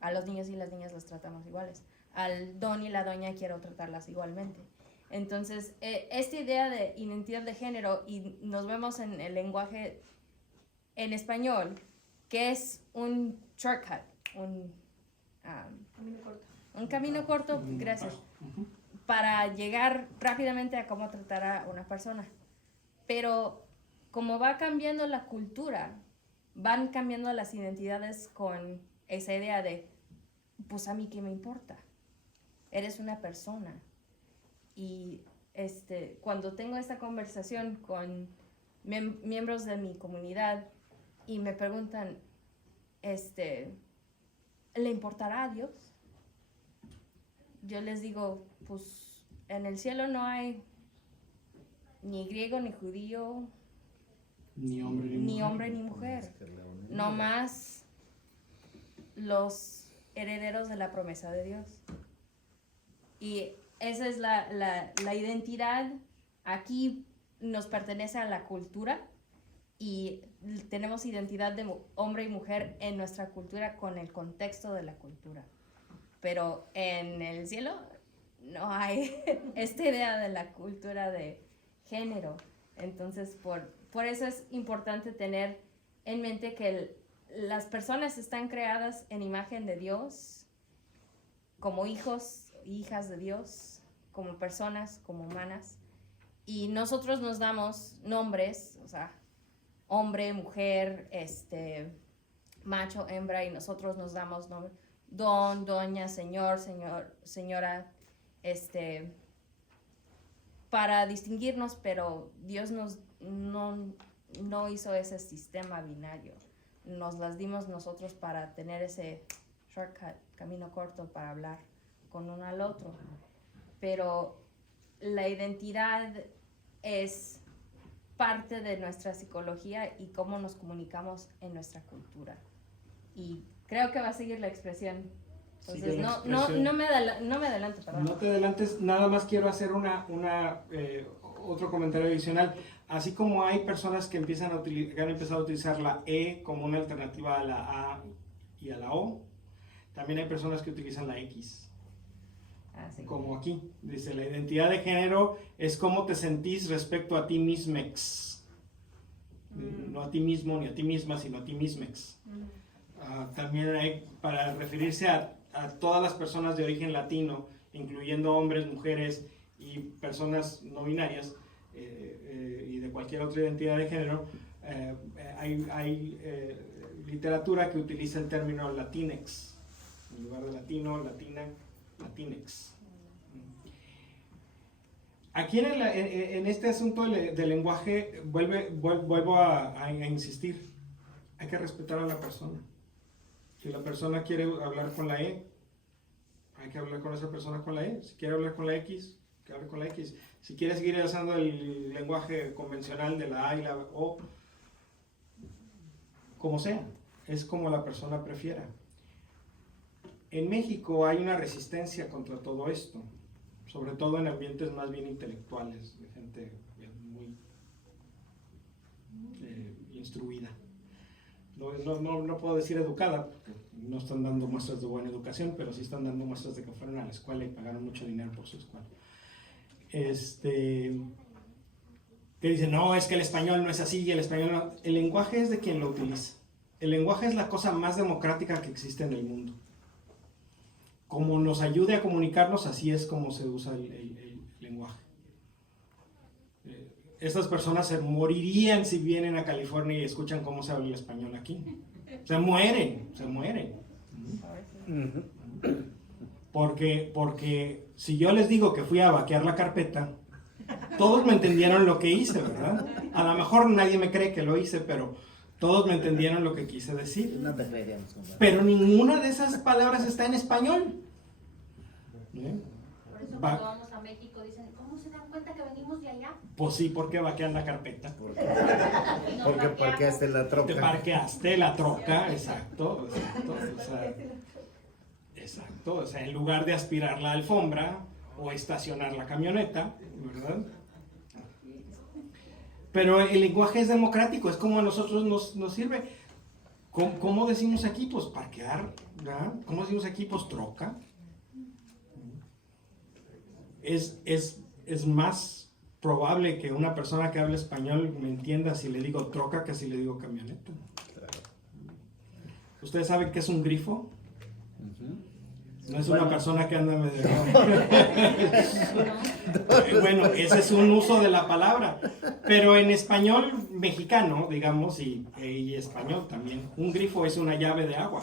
A los niños y las niñas los tratamos iguales. Al don y la doña quiero tratarlas igualmente. Entonces, esta idea de identidad de género, y nos vemos en el lenguaje en español, que es un shortcut, Camino corto. un camino corto, gracias, para llegar rápidamente a cómo tratar a una persona. Pero como va cambiando la cultura, van cambiando las identidades con esa idea de, pues a mí qué me importa, eres una persona. Y cuando tengo esta conversación con miembros de mi comunidad y me preguntan, ¿le importará a Dios? Yo les digo, pues en el cielo no hay ni griego ni judío, Ni hombre ni mujer. no más los herederos de la promesa de Dios. Y esa es la identidad. Aquí nos pertenece a la cultura y tenemos identidad de hombre y mujer en nuestra cultura con el contexto de la cultura. Pero en el cielo no hay esta idea de la cultura de género. Entonces, por eso es importante tener en mente que las personas están creadas en imagen de Dios, como hijos e hijas de Dios, como personas, como humanas. Y nosotros nos damos nombres, o sea, hombre, mujer, macho, hembra, y nosotros nos damos nombres, don, doña, señor, señora, para distinguirnos, pero Dios no hizo ese sistema binario. Nos las dimos nosotros para tener ese shortcut, camino corto para hablar con uno al otro. Pero la identidad es parte de nuestra psicología y cómo nos comunicamos en nuestra cultura. Y creo que va a seguir la expresión. Entonces, no me adelanto, perdón. No te adelantes, nada más quiero hacer otro comentario adicional. Así como hay personas que han empezado a utilizar la E como una alternativa a la A y a la O, también hay personas que utilizan la X. Sí. Como aquí, dice, la identidad de género es cómo te sentís respecto a ti mismex. No a ti mismo ni a ti misma, sino a ti mismex. También hay, para referirse a todas las personas de origen latino, incluyendo hombres, mujeres y personas no binarias, y de cualquier otra identidad de género, hay literatura que utiliza el término latinex, en lugar de latino, latina, latinex. Aquí en este asunto del lenguaje, vuelvo a insistir, hay que respetar a la persona. Si la persona quiere hablar con la E, hay que hablar con esa persona con la E. Si quiere hablar con la X, que hable con la X. Si quiere seguir usando el lenguaje convencional de la A y la O, como sea, es como la persona prefiera. En México hay una resistencia contra todo esto, sobre todo en ambientes más bien intelectuales, de gente muy instruida. No puedo decir educada, porque no están dando muestras de buena educación, pero sí están dando muestras de que fueron a la escuela y pagaron mucho dinero por su escuela. que dicen, no, es que el español no es así, y el español no. El lenguaje es de quien lo utiliza. El lenguaje es la cosa más democrática que existe en el mundo. Como nos ayude a comunicarnos, así es como se usa el lenguaje. Estas personas se morirían si vienen a California y escuchan cómo se habla el español aquí. Se mueren. Porque si yo les digo que fui a vaquear la carpeta, todos me entendieron lo que hice, ¿verdad? A lo mejor nadie me cree que lo hice, pero todos me entendieron lo que quise decir. No te creeríamos, compadre. Pero ninguna de esas palabras está en español. ¿Bien? Por eso cuando vamos a México dicen, ¿cómo se dan cuenta que venimos de allá? Pues sí, porque vaquean la carpeta. Porque parqueaste la Te troca. parqueaste la troca, exacto. O sea, en lugar de aspirar la alfombra o estacionar la camioneta, ¿verdad? Pero el lenguaje es democrático, es como a nosotros nos sirve. ¿Cómo decimos aquí? Pues parquear, ¿verdad? ¿Cómo decimos aquí? Pues troca. Es más probable que una persona que hable español me entienda si le digo troca que si le digo camioneta. ¿Ustedes saben qué es un grifo? No es una persona que anda medio... Bueno, ese es un uso de la palabra. Pero en español mexicano, digamos, y español también, un grifo es una llave de agua.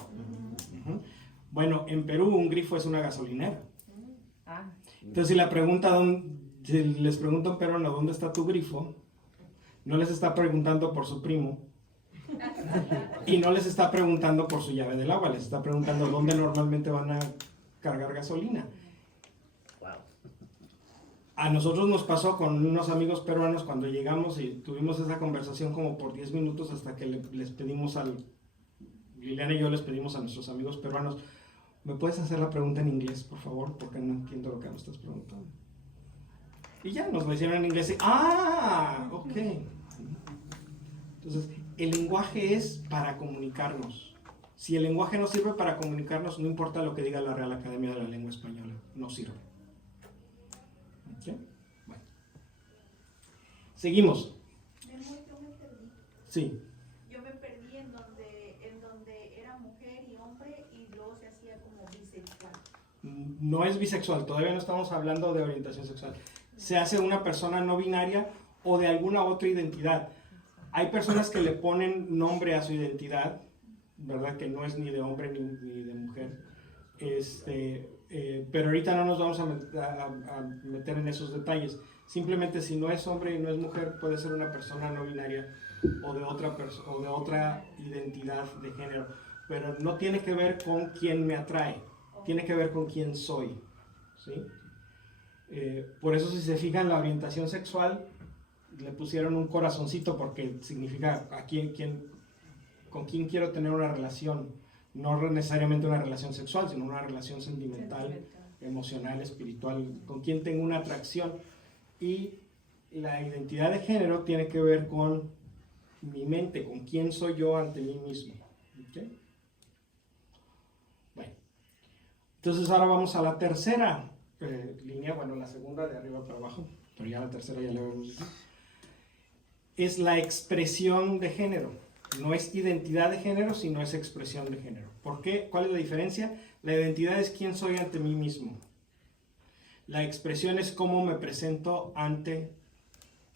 Bueno, en Perú un grifo es una gasolinera. Entonces, si les pregunto a un peruano dónde está tu grifo, no les está preguntando por su primo y no les está preguntando por su llave del agua, les está preguntando dónde normalmente van a cargar gasolina. A nosotros nos pasó con unos amigos peruanos cuando llegamos y tuvimos esa conversación como por 10 minutos hasta que les pedimos Liliana y yo les pedimos a nuestros amigos peruanos, ¿me puedes hacer la pregunta en inglés, por favor? Porque no entiendo lo que me estás preguntando. Y ya, nos lo hicieron en inglés y, ok. Entonces, el lenguaje es para comunicarnos. Si el lenguaje no sirve para comunicarnos, no importa lo que diga la Real Academia de la Lengua Española, no sirve. ¿Okay? Bueno. Seguimos. Yo me perdí. Sí. Yo me perdí en donde era mujer y hombre y luego se hacía como bisexual. No es bisexual, todavía no estamos hablando de orientación sexual. Se hace una persona no binaria o de alguna otra identidad. Hay personas que le ponen nombre a su identidad, ¿verdad? Que no es ni de hombre ni de mujer. Pero ahorita no nos vamos a meter en esos detalles. Simplemente si no es hombre y no es mujer, puede ser una persona no binaria o de otra identidad de género. Pero no tiene que ver con quién me atrae, tiene que ver con quién soy. ¿Sí? Por eso si se fijan, la orientación sexual le pusieron un corazoncito porque significa con quién quiero tener una relación, no necesariamente una relación sexual, sino una relación sentimental, emocional, espiritual, con quién tengo una atracción. Y la identidad de género tiene que ver con mi mente, con quién soy yo ante mí mismo. ¿Okay? Bueno, entonces ahora vamos a la tercera línea, bueno, la segunda de arriba para abajo, pero ya la tercera ya la vemos. Es la expresión de género. No es identidad de género, sino es expresión de género. ¿Por qué? ¿Cuál es la diferencia? La identidad es quién soy ante mí mismo. La expresión es cómo me presento ante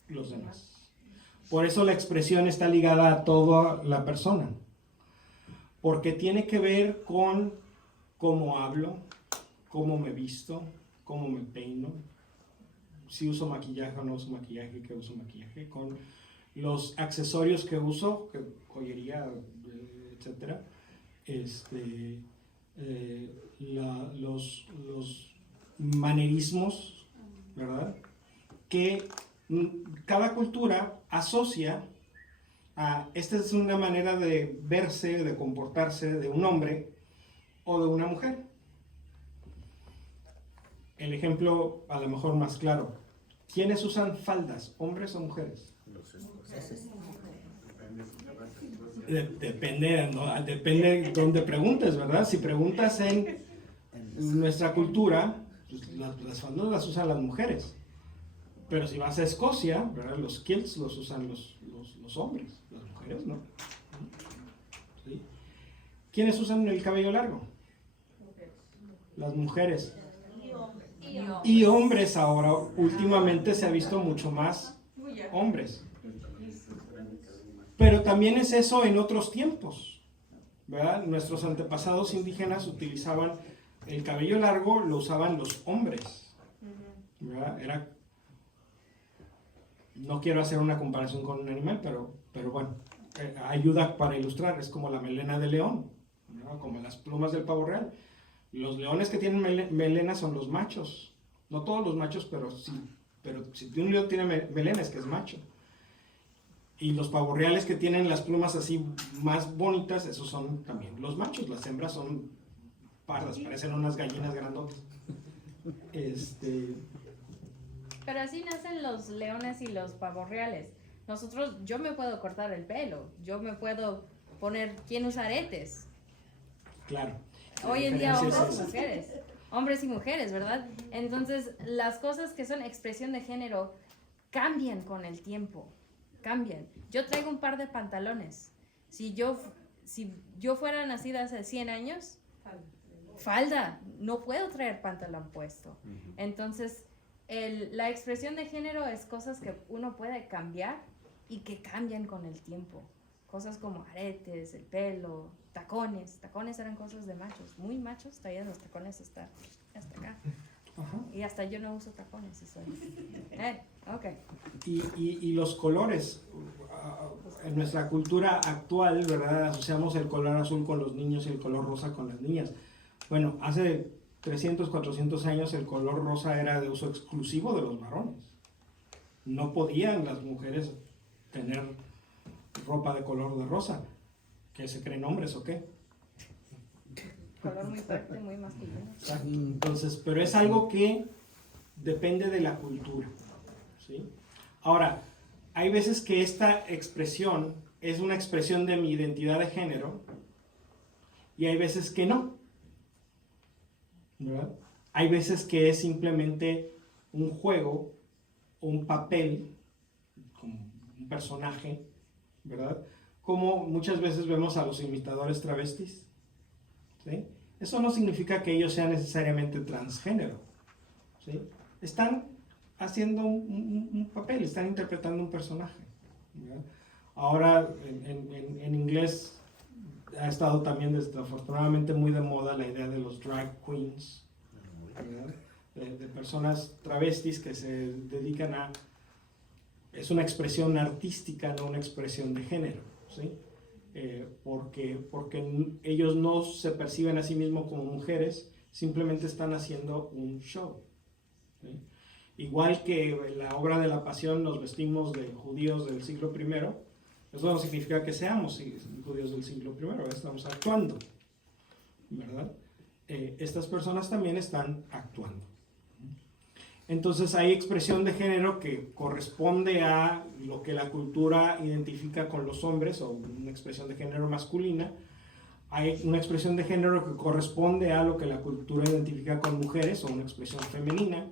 los demás. Por eso la expresión está ligada a toda la persona. Porque tiene que ver con cómo hablo, cómo me visto, cómo me peino, si uso maquillaje o no uso maquillaje, qué uso maquillaje, con los accesorios que uso, joyería, etcétera, los manerismos, ¿verdad? Que cada cultura asocia a, esta es una manera de verse, de comportarse de un hombre o de una mujer. El ejemplo a lo mejor más claro, ¿quiénes usan faldas, hombres o mujeres? Depende, ¿no? Depende de dónde preguntes, ¿verdad? Si preguntas en nuestra cultura, pues las faldas las usan las mujeres. Pero si vas a Escocia, ¿verdad? Los kilts los usan los hombres, las mujeres no. ¿Sí? ¿Quiénes usan el cabello largo? Las mujeres. Y hombres ahora, últimamente se ha visto mucho más hombres. Pero también es eso en otros tiempos, ¿verdad? Nuestros antepasados indígenas utilizaban el cabello largo, lo usaban los hombres, ¿verdad? No quiero hacer una comparación con un animal, pero bueno, ayuda para ilustrar, es como la melena de león, ¿no? Como las plumas del pavo real. Los leones que tienen melena son los machos, no todos los machos, pero si un león tiene melena es que es macho. Y los pavos reales que tienen las plumas así más bonitas, esos son también los machos, las hembras son pardas, parecen unas gallinas grandotas. Pero así nacen los leones y los pavos reales. Yo me puedo cortar el pelo, yo me puedo poner, ¿quién usa aretes? Claro. Hoy en día hombres y mujeres, ¿verdad? Entonces las cosas que son expresión de género cambian con el tiempo, cambian. Yo traigo un par de pantalones. Si yo fuera nacida hace 100 años, falda, no puedo traer pantalón puesto. Entonces la expresión de género es cosas que uno puede cambiar y que cambian con el tiempo. Cosas como aretes, el pelo, tacones. Tacones eran cosas de machos, muy machos, traían los tacones hasta acá. Ajá. Y hasta yo no uso tacones. Okay. Y los colores, en nuestra cultura actual, ¿verdad? Asociamos el color azul con los niños y el color rosa con las niñas. Bueno, hace 300, 400 años el color rosa era de uso exclusivo de los varones. No podían las mujeres tener ropa de color de rosa. ¿Qué se creen hombres o qué? Color muy fuerte, muy masculino. Exacto. Entonces, pero es algo que depende de la cultura, ¿sí? Ahora, hay veces que esta expresión es una expresión de mi identidad de género y hay veces que no, ¿verdad? Hay veces que es simplemente un juego, un papel, como un personaje, ¿verdad? Como muchas veces vemos a los imitadores travestis, ¿sí? Eso no significa que ellos sean necesariamente transgénero, ¿sí? Están haciendo un papel, están interpretando un personaje, ¿verdad? Ahora en inglés ha estado también desafortunadamente muy de moda la idea de los drag queens, ¿verdad? De personas travestis que se dedican a... Es una expresión artística, no una expresión de género, ¿sí? Porque ellos no se perciben a sí mismos como mujeres, simplemente están haciendo un show, ¿sí? Igual que en la obra de la Pasión nos vestimos de judíos del siglo I, eso no significa que seamos judíos del siglo I, estamos actuando, ¿verdad? Estas personas también están actuando. Entonces hay expresión de género que corresponde a lo que la cultura identifica con los hombres, o una expresión de género masculina. Hay una expresión de género que corresponde a lo que la cultura identifica con mujeres, o una expresión femenina.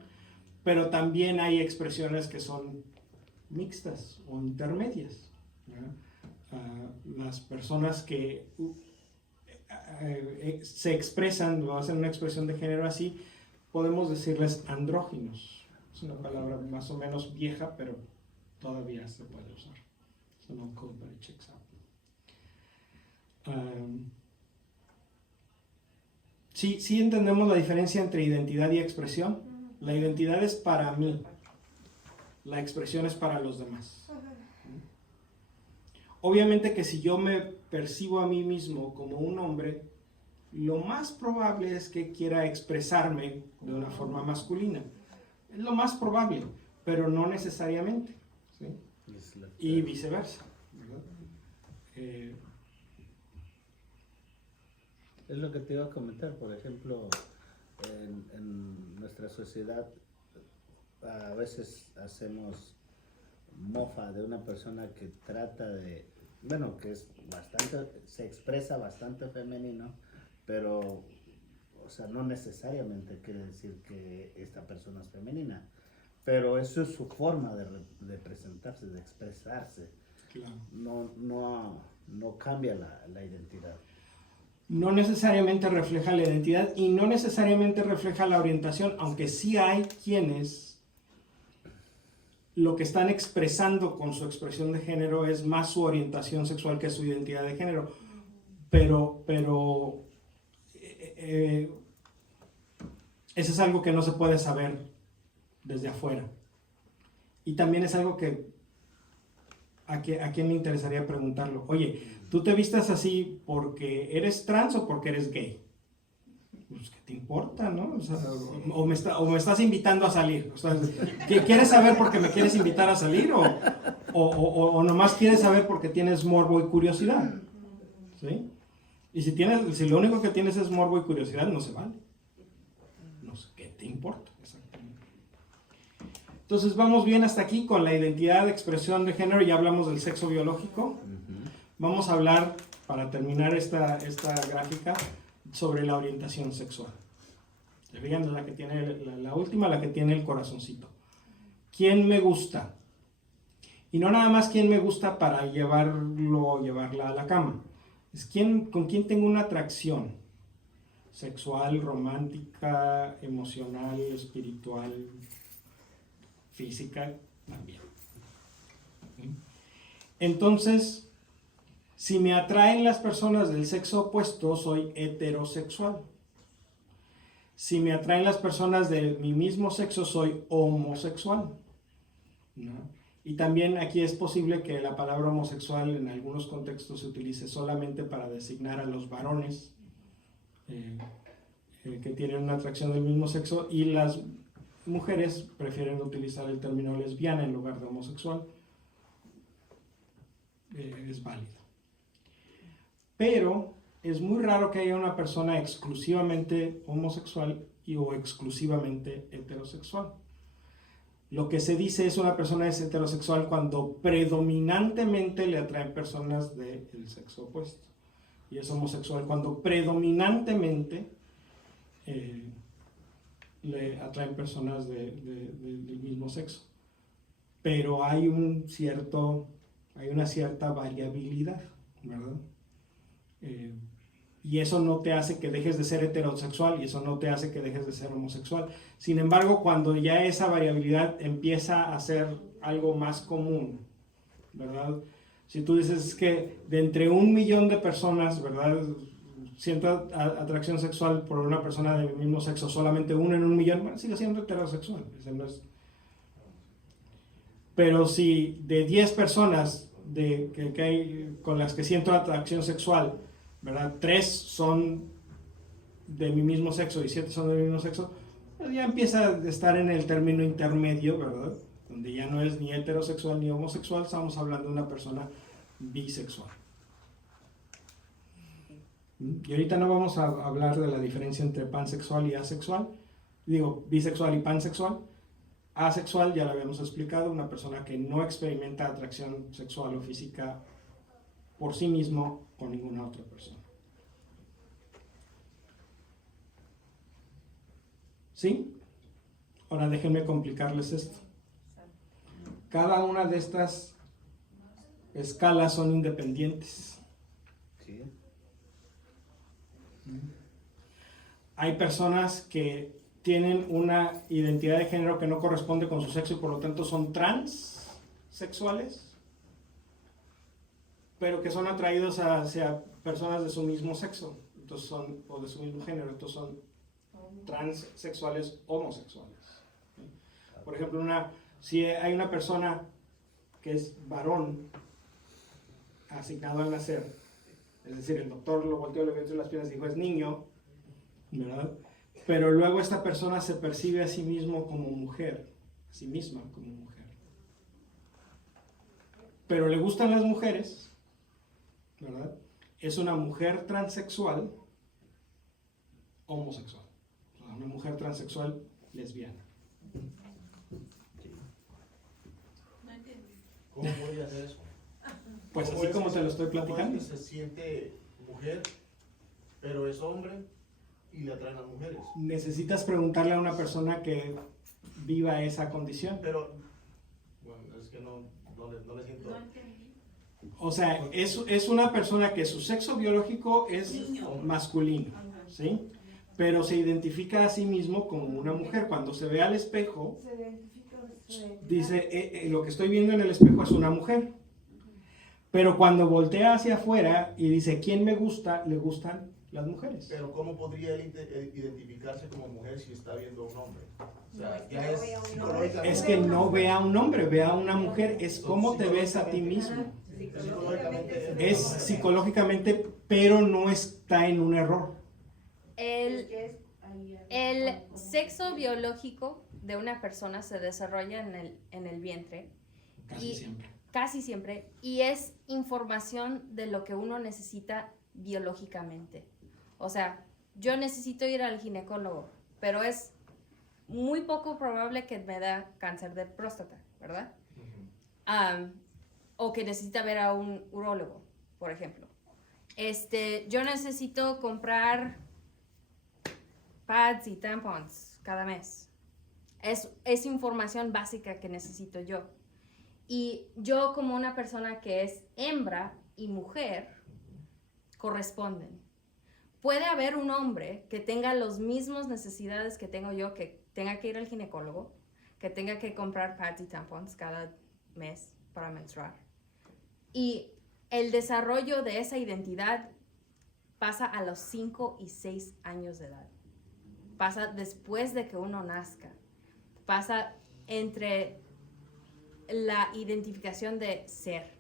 Pero también hay expresiones que son mixtas o intermedias, ¿verdad? Las personas que se expresan, o hacen una expresión de género así, podemos decirles andróginos. Es una palabra más o menos vieja, pero todavía se puede usar. So no code, but it checks out. Sí entendemos la diferencia entre identidad y expresión. La identidad es para mí, la expresión es para los demás. Obviamente que si yo me percibo a mí mismo como un hombre, lo más probable es que quiera expresarme de una forma masculina. Es lo más probable, pero no necesariamente, ¿sí? Y viceversa, ¿verdad? Es lo que te iba a comentar, por ejemplo, en nuestra sociedad a veces hacemos mofa de una persona que trata de, bueno, que es bastante, se expresa bastante femenino, pero, o sea, no necesariamente quiere decir que esta persona es femenina, Pero eso es su forma de presentarse, de expresarse. Claro. No cambia la identidad. No necesariamente refleja la identidad y no necesariamente refleja la orientación, aunque sí hay quienes lo que están expresando con su expresión de género es más su orientación sexual que su identidad de género. Pero eso es algo que no se puede saber desde afuera. Y también es algo que a quién le interesaría preguntarlo. Oye, ¿tú te vistes así porque eres trans o porque eres gay? Pues, ¿qué te importa, no? O sea, o me estás invitando a salir. O sea, ¿quieres saber porque me quieres invitar a salir? ¿O nomás quieres saber porque tienes morbo y curiosidad? ¿Sí? Y si lo único que tienes es morbo y curiosidad, no se vale. No sé, ¿qué te importa? Exactamente. Entonces, vamos bien hasta aquí con la identidad de expresión de género. Ya hablamos del sexo biológico. Vamos a hablar, para terminar esta gráfica, sobre la orientación sexual. ¿Se fijan? La que tiene la última, la que tiene el corazoncito. ¿Quién me gusta? Y no nada más quién me gusta para llevarla a la cama. Es con quién tengo una atracción sexual, romántica, emocional, espiritual, física también. Entonces, si me atraen las personas del sexo opuesto, soy heterosexual. Si me atraen las personas de mi mismo sexo, soy homosexual, ¿no? Y también aquí es posible que la palabra homosexual en algunos contextos se utilice solamente para designar a los varones que tienen una atracción del mismo sexo, y las mujeres prefieren utilizar el término lesbiana en lugar de homosexual. Es válido. Pero es muy raro que haya una persona exclusivamente homosexual o exclusivamente heterosexual. Lo que se dice es una persona es heterosexual cuando predominantemente le atraen personas del sexo opuesto. Y es homosexual cuando predominantemente le atraen personas del mismo sexo. Pero hay una cierta variabilidad, ¿verdad? Y eso no te hace que dejes de ser heterosexual y eso no te hace que dejes de ser homosexual. Sin embargo, cuando ya esa variabilidad empieza a ser algo más común, ¿verdad? Si tú dices que de entre 1 millón de personas, ¿verdad?, siento atracción sexual por una persona del mismo sexo, solamente 1 en 1 millón, bueno, sigue siendo heterosexual. Pero si de 10 personas que hay, con las que siento atracción sexual, ¿verdad?, 3 son de mi mismo sexo y 7 son de mi mismo sexo, pues ya empieza a estar en el término intermedio, ¿verdad?, donde ya no es ni heterosexual ni homosexual, estamos hablando de una persona bisexual. Y ahorita no vamos a hablar de la diferencia entre pansexual y asexual, digo, bisexual y pansexual. Asexual, ya lo habíamos explicado, una persona que no experimenta atracción sexual o física por sí mismo con ninguna otra persona. ¿Sí? Ahora déjenme complicarles esto. Cada una de estas escalas son independientes. Sí. Hay personas que tienen una identidad de género que no corresponde con su sexo y por lo tanto son transsexuales, pero que son atraídos hacia personas de su mismo sexo, entonces o de su mismo género, entonces son transsexuales homosexuales. Por ejemplo, si hay una persona que es varón asignado al nacer, es decir, el doctor lo volteó, le vio entre las piernas y dijo es niño, ¿verdad? Pero luego esta persona se percibe a sí mismo como mujer, a sí misma como mujer. Pero le gustan las mujeres, ¿verdad? Es una mujer transexual homosexual, o sea, una mujer transexual lesbiana. No entiendo. ¿Cómo voy a hacer eso? Pues ¿Cómo así es como que te lo estoy ¿Cómo es platicando. que se siente mujer, pero es hombre y le atraen las mujeres? Necesitas preguntarle a una persona que viva esa condición. Pero, bueno, es que no le siento. No entendí. O sea, es una persona que su sexo biológico es Niño. masculino, ¿sí? Pero se identifica a sí mismo como una mujer. Cuando se ve al espejo, Se identifica su identidad. dice, lo que estoy viendo en el espejo es una mujer. Pero cuando voltea hacia afuera y dice, ¿quién me gusta? Le gustan las mujeres. Pero ¿cómo podría él identificarse como mujer si está viendo a un hombre? O sea, No, es que ya no es ve a un hombre. psicológicamente. Es que no ve a un hombre, ve a una mujer. Es cómo te ves a ti mismo. Psicológicamente Es psicológicamente, pero no está en un error. El, Que es ahí, el sexo biológico de una persona se desarrolla en el vientre Casi Y- siempre. casi siempre y es información de lo que uno necesita biológicamente. O sea, yo necesito ir al ginecólogo, pero es muy poco probable que me da cáncer de próstata, ¿verdad? Ujú. O que necesita ver a un urólogo, por ejemplo. Yo necesito comprar pads y tampons cada mes. Es información básica que necesito yo. Y yo como una persona que es hembra y mujer, corresponden. Puede haber un hombre que tenga las mismas necesidades que tengo yo, que tenga que ir al ginecólogo, que tenga que comprar pads y tampons cada mes para menstruar. Y el desarrollo de esa identidad pasa a los 5 y 6 años de edad. Pasa después de que uno nazca. Pasa entre la identificación de ser.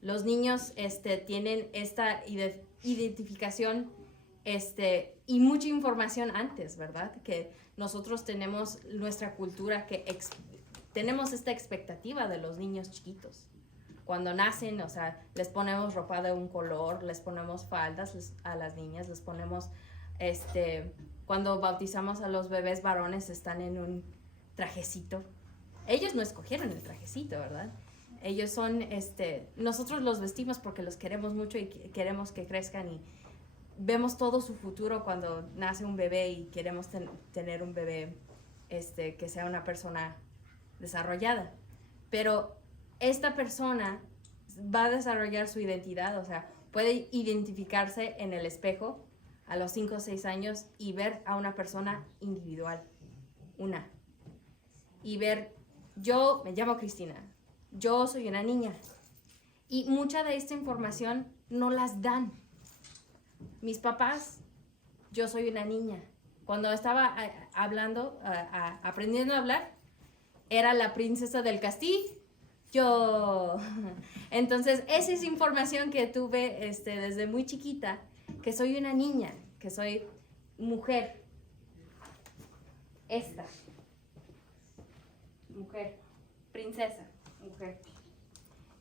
Los niños tienen esta identificación y mucha información antes, ¿verdad? Que nosotros tenemos nuestra cultura, que tenemos esta expectativa de los niños chiquitos. Cuando nacen, o sea, les ponemos ropa de un color, les ponemos faldas a las niñas, les ponemos, cuando bautizamos a los bebés varones están en un trajecito. Ellos no escogieron el trajecito, ¿verdad? Ellos son, nosotros los vestimos porque los queremos mucho y queremos que crezcan y vemos todo su futuro cuando nace un bebé y queremos tener un bebé que sea una persona desarrollada. Pero esta persona va a desarrollar su identidad, o sea, puede identificarse en el espejo a los 5 o 6 años y ver a una persona individual, y ver, yo me llamo Cristina, yo soy una niña, y mucha de esta información no las dan. Mis papás, yo soy una niña. Cuando estaba aprendiendo a hablar, era la princesa del castillo. Entonces, esa es información que tuve desde muy chiquita, que soy una niña, que soy mujer. Mujer, princesa, mujer.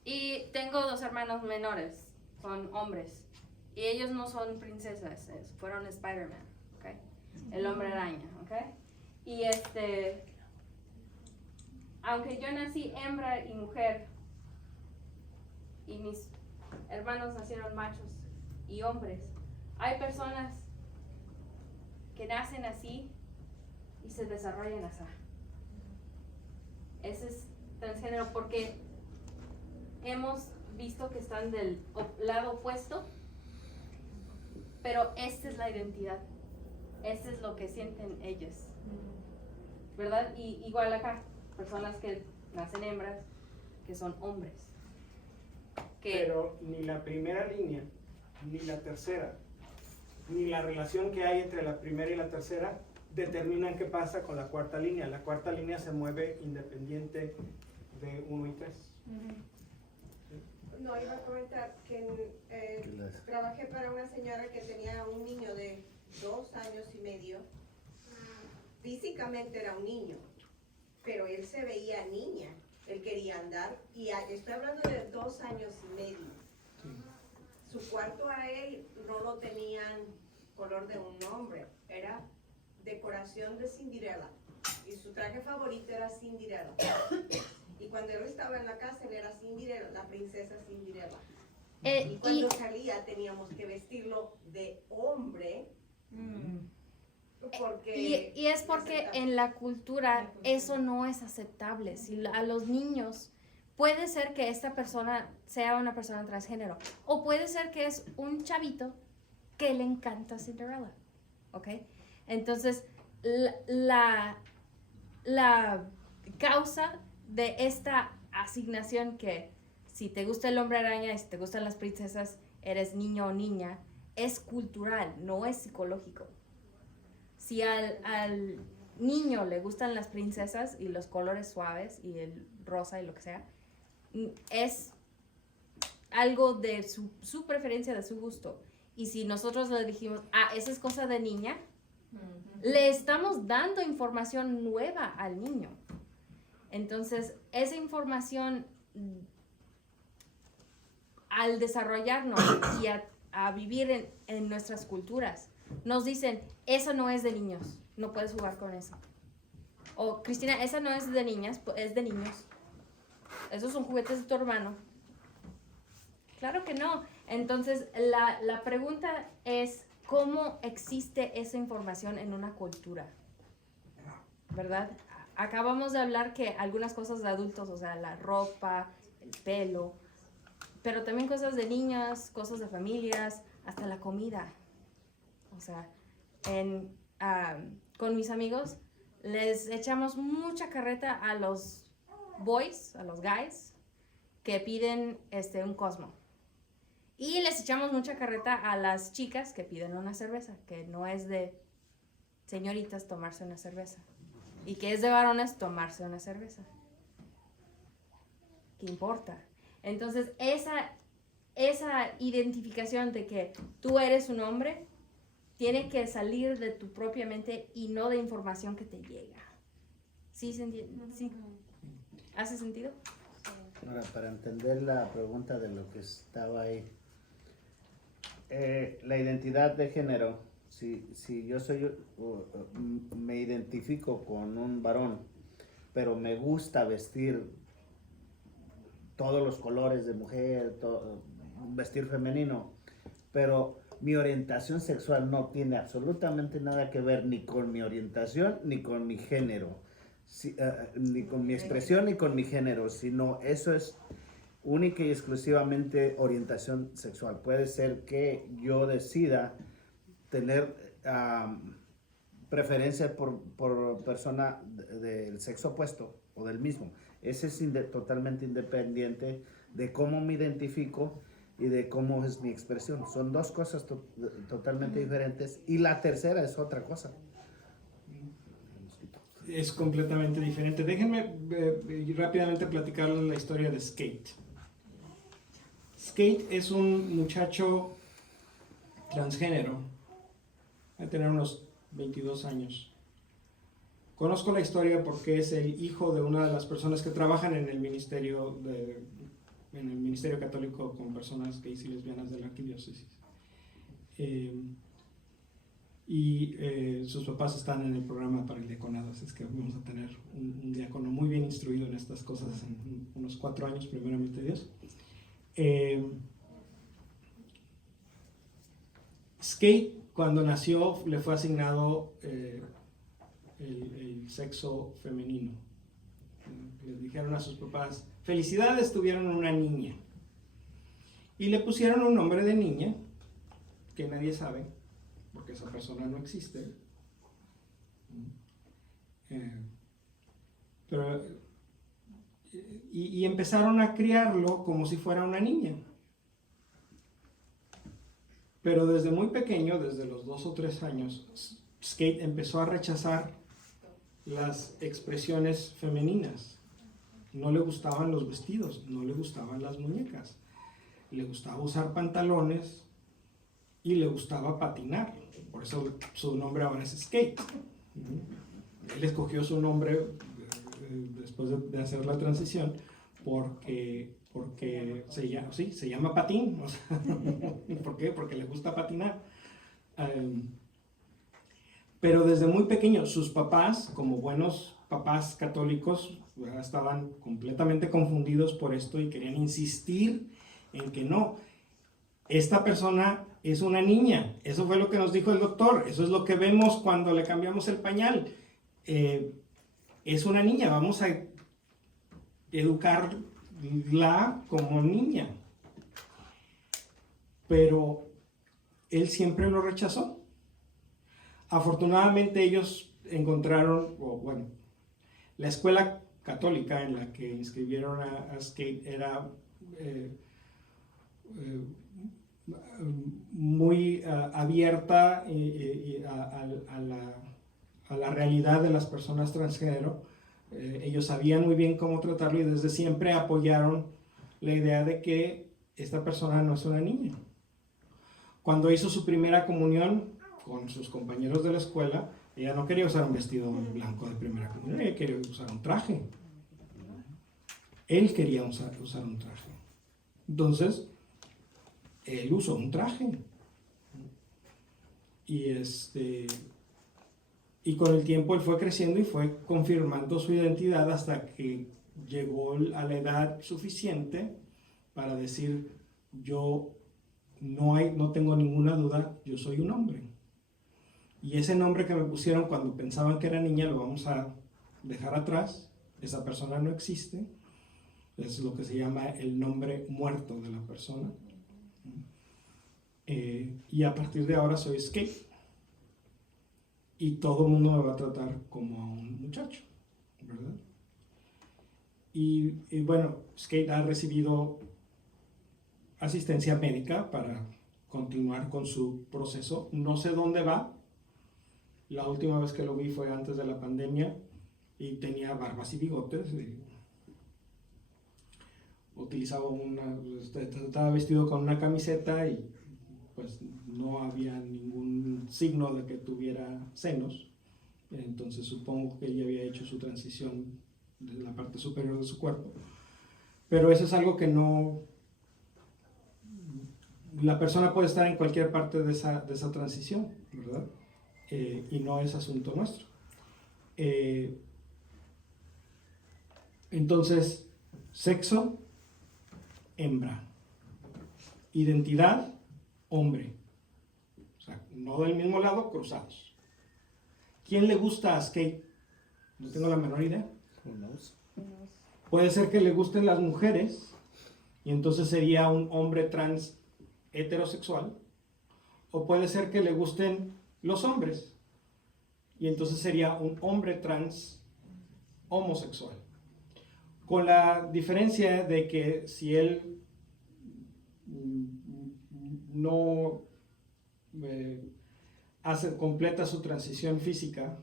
Y tengo 2 hermanos menores, son hombres. Y ellos no son princesas, fueron Spider-Man, ¿ok? El hombre araña, ¿ok? Y aunque yo nací hembra y mujer, y mis hermanos nacieron machos y hombres, hay personas que nacen así y se desarrollan así. Ese es transgénero porque hemos visto que están del lado opuesto, pero esta es la identidad, este es lo que sienten ellos, ¿verdad? Y igual acá, personas que nacen hembras, que son hombres. Pero ni la primera línea, ni la tercera, ni la relación que hay entre la primera y la tercera determinan qué pasa con la cuarta línea. La cuarta línea se mueve independiente de 1 y 3. No, iba a comentar que trabajé para una señora que tenía un niño de 2 años y medio. Físicamente era un niño, pero él se veía niña. Él quería andar, y estoy hablando de 2 años y medio. Su cuarto a él no lo tenían color de un hombre, era decoración de Cinderella. Y su traje favorito era Cinderella. Y cuando él estaba en la casa, él era Cinderella, la princesa Cinderella. Y cuando salía, teníamos que vestirlo de hombre. porque... Y es porque en la cultura eso no es aceptable. Si a los niños, puede ser que esta persona sea una persona transgénero, o puede ser que es un chavito que le encanta Cinderella, ¿ok? Entonces, la causa de esta asignación que si te gusta el hombre araña y si te gustan las princesas, eres niño o niña, es cultural, no es psicológico. Si al niño le gustan las princesas y los colores suaves y el rosa y lo que sea, es algo de su preferencia, de su gusto. Y si nosotros le dijimos, esa es cosa de niña, le estamos dando información nueva al niño. Entonces, esa información, al desarrollarnos y a vivir en nuestras culturas, nos dicen, eso no es de niños, no puedes jugar con eso. O, Cristina, esa no es de niñas, es de niños. Esos son juguetes de tu hermano. Claro que no. Entonces, la pregunta es, ¿cómo existe esa información en una cultura? ¿Verdad? Acabamos de hablar que algunas cosas de adultos, o sea, la ropa, el pelo, pero también cosas de niñas, cosas de familias, hasta la comida. O sea, con mis amigos les echamos mucha carreta a los boys, a los guys, que piden un Cosmo. Y les echamos mucha carreta a las chicas que piden una cerveza, que no es de señoritas tomarse una cerveza. Y que es de varones tomarse una cerveza. ¿Qué importa? Entonces, esa identificación de que tú eres un hombre tiene que salir de tu propia mente y no de información que te llega. ¿Sí se entiende? ¿Sí? ¿Hace sentido? Ahora, para entender la pregunta de lo que estaba ahí, la identidad de género, si yo me identifico con un varón, pero me gusta vestir todos los colores de mujer, vestir femenino, pero mi orientación sexual no tiene absolutamente nada que ver ni con mi orientación ni con mi género, ni con mi expresión ni con mi género, sino eso es única y exclusivamente orientación sexual. Puede ser que yo decida tener preferencia por persona del sexo opuesto o del mismo. Ese es totalmente independiente de cómo me identifico y de cómo es mi expresión. Son dos cosas totalmente diferentes, y la tercera es otra cosa. Es completamente diferente. Déjenme rápidamente platicarles la historia de Skate. Skate es un muchacho transgénero, va a tener unos 22 años. Conozco la historia porque es el hijo de una de las personas que trabajan en el ministerio católico con personas gays y lesbianas de la arquidiócesis. Sus papás están en el programa para el diaconado, así es que vamos a tener un diácono muy bien instruido en estas cosas en unos 4 años, primeramente Dios. Skate, cuando nació, le fue asignado el sexo femenino. Les dijeron a sus papás, felicidades, tuvieron una niña. Y le pusieron un nombre de niña, que nadie sabe, porque esa persona no existe. Y empezaron a criarlo como si fuera una niña. Pero desde muy pequeño, desde los 2 o 3 años, Skate empezó a rechazar las expresiones femeninas. No le gustaban los vestidos, no le gustaban las muñecas. Le gustaba usar pantalones y le gustaba patinar. Por eso su nombre ahora es Skate. Él escogió su nombre después de hacer la transición porque se llama Patín. O sea, ¿por qué? Porque le gusta patinar. Pero desde muy pequeño, sus papás, como buenos papás católicos, estaban completamente confundidos por esto y querían insistir en que no. esta persona es una niña. Eso fue lo que nos dijo el doctor. Eso es lo que vemos cuando le cambiamos el pañal. Es una niña, vamos a educarla como niña. Pero él siempre lo rechazó. Afortunadamente ellos encontraron, la escuela católica en la que inscribieron a Skate era muy abierta a la realidad de las personas transgénero. Ellos sabían muy bien cómo tratarlo y desde siempre apoyaron la idea de que esta persona no es una niña. Cuando hizo su primera comunión con sus compañeros de la escuela, ella no quería usar un vestido blanco de primera comunión, ella quería usar un traje. Él quería usar un traje. Entonces, él usó un traje. Y con el tiempo él fue creciendo y fue confirmando su identidad hasta que llegó a la edad suficiente para decir, yo no tengo ninguna duda, yo soy un hombre. Y ese nombre que me pusieron cuando pensaban que era niña lo vamos a dejar atrás. Esa persona no existe. Es lo que se llama el nombre muerto de la persona. Y a partir de ahora soy Skate. Y todo el mundo me va a tratar como a un muchacho, ¿verdad? Y bueno, Skate ha recibido asistencia médica para continuar con su proceso. No sé dónde va. La última vez que lo vi fue antes de la pandemia y tenía barbas y bigotes. Estaba vestido con una camiseta y pues no había ningún signo de que tuviera senos. Entonces supongo que ella había hecho su transición de la parte superior de su cuerpo. Pero eso es algo que no... La persona puede estar en cualquier parte de esa transición, ¿verdad? Y no es asunto nuestro. Entonces, sexo, hembra. Identidad, hombre. O sea, no del mismo lado, cruzados. ¿Quién le gusta a Skate? No tengo la menor idea. Puede ser que le gusten las mujeres y entonces sería un hombre trans heterosexual, o puede ser que le gusten los hombres y entonces sería un hombre trans homosexual, con la diferencia de que si él no completa su transición física,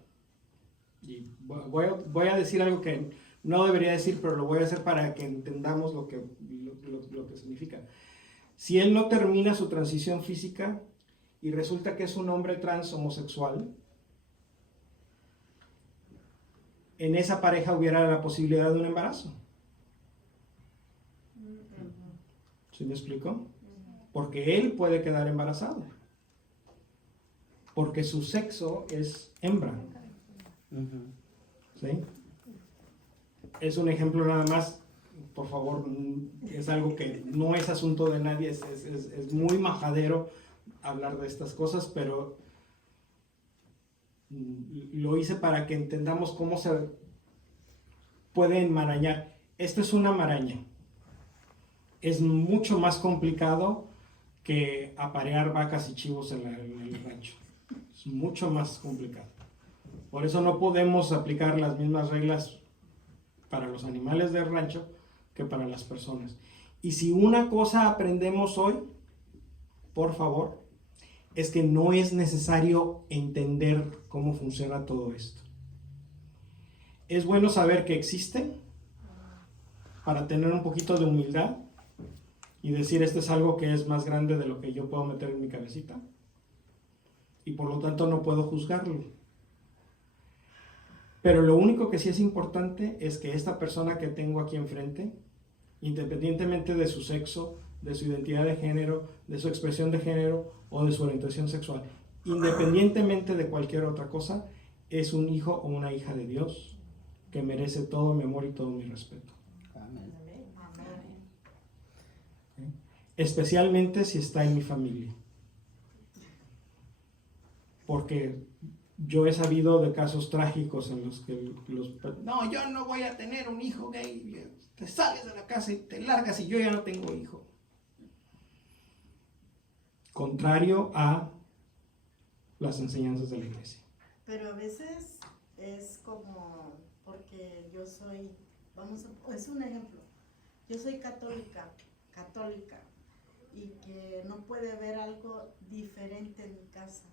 y voy a decir algo que no debería decir, pero lo voy a hacer para que entendamos lo que significa. Si él no termina su transición física y resulta que es un hombre trans homosexual, en esa pareja hubiera la posibilidad de un embarazo. ¿Sí me explico? Porque él puede quedar embarazado. Porque su sexo es hembra. ¿Sí? Es un ejemplo nada más. Por favor, es algo que no es asunto de nadie, es muy majadero hablar de estas cosas, pero lo hice para que entendamos cómo se puede enmarañar. Esto es una maraña. Es mucho más complicado que aparear vacas y chivos en el rancho. Es mucho más complicado. Por eso no podemos aplicar las mismas reglas para los animales del rancho que para las personas. Y si una cosa aprendemos hoy, por favor, es que no es necesario entender cómo funciona todo esto. Es bueno saber que existe para tener un poquito de humildad y decir esto es algo que es más grande de lo que yo puedo meter en mi cabecita y por lo tanto no puedo juzgarlo. Pero lo único que sí es importante es que esta persona que tengo aquí enfrente, independientemente de su sexo, de su identidad de género, de su expresión de género o de su orientación sexual, independientemente de cualquier otra cosa, es un hijo o una hija de Dios que merece todo mi amor y todo mi respeto. Amén. especialmente si está en mi familia. Porque yo he sabido de casos trágicos en los que no, yo no voy a tener un hijo gay, te sales de la casa y te largas y yo ya no tengo hijo. Contrario a las enseñanzas de la iglesia. Pero a veces es como, porque yo soy, es un ejemplo, yo soy católica, y que no puede ver algo diferente en mi casa,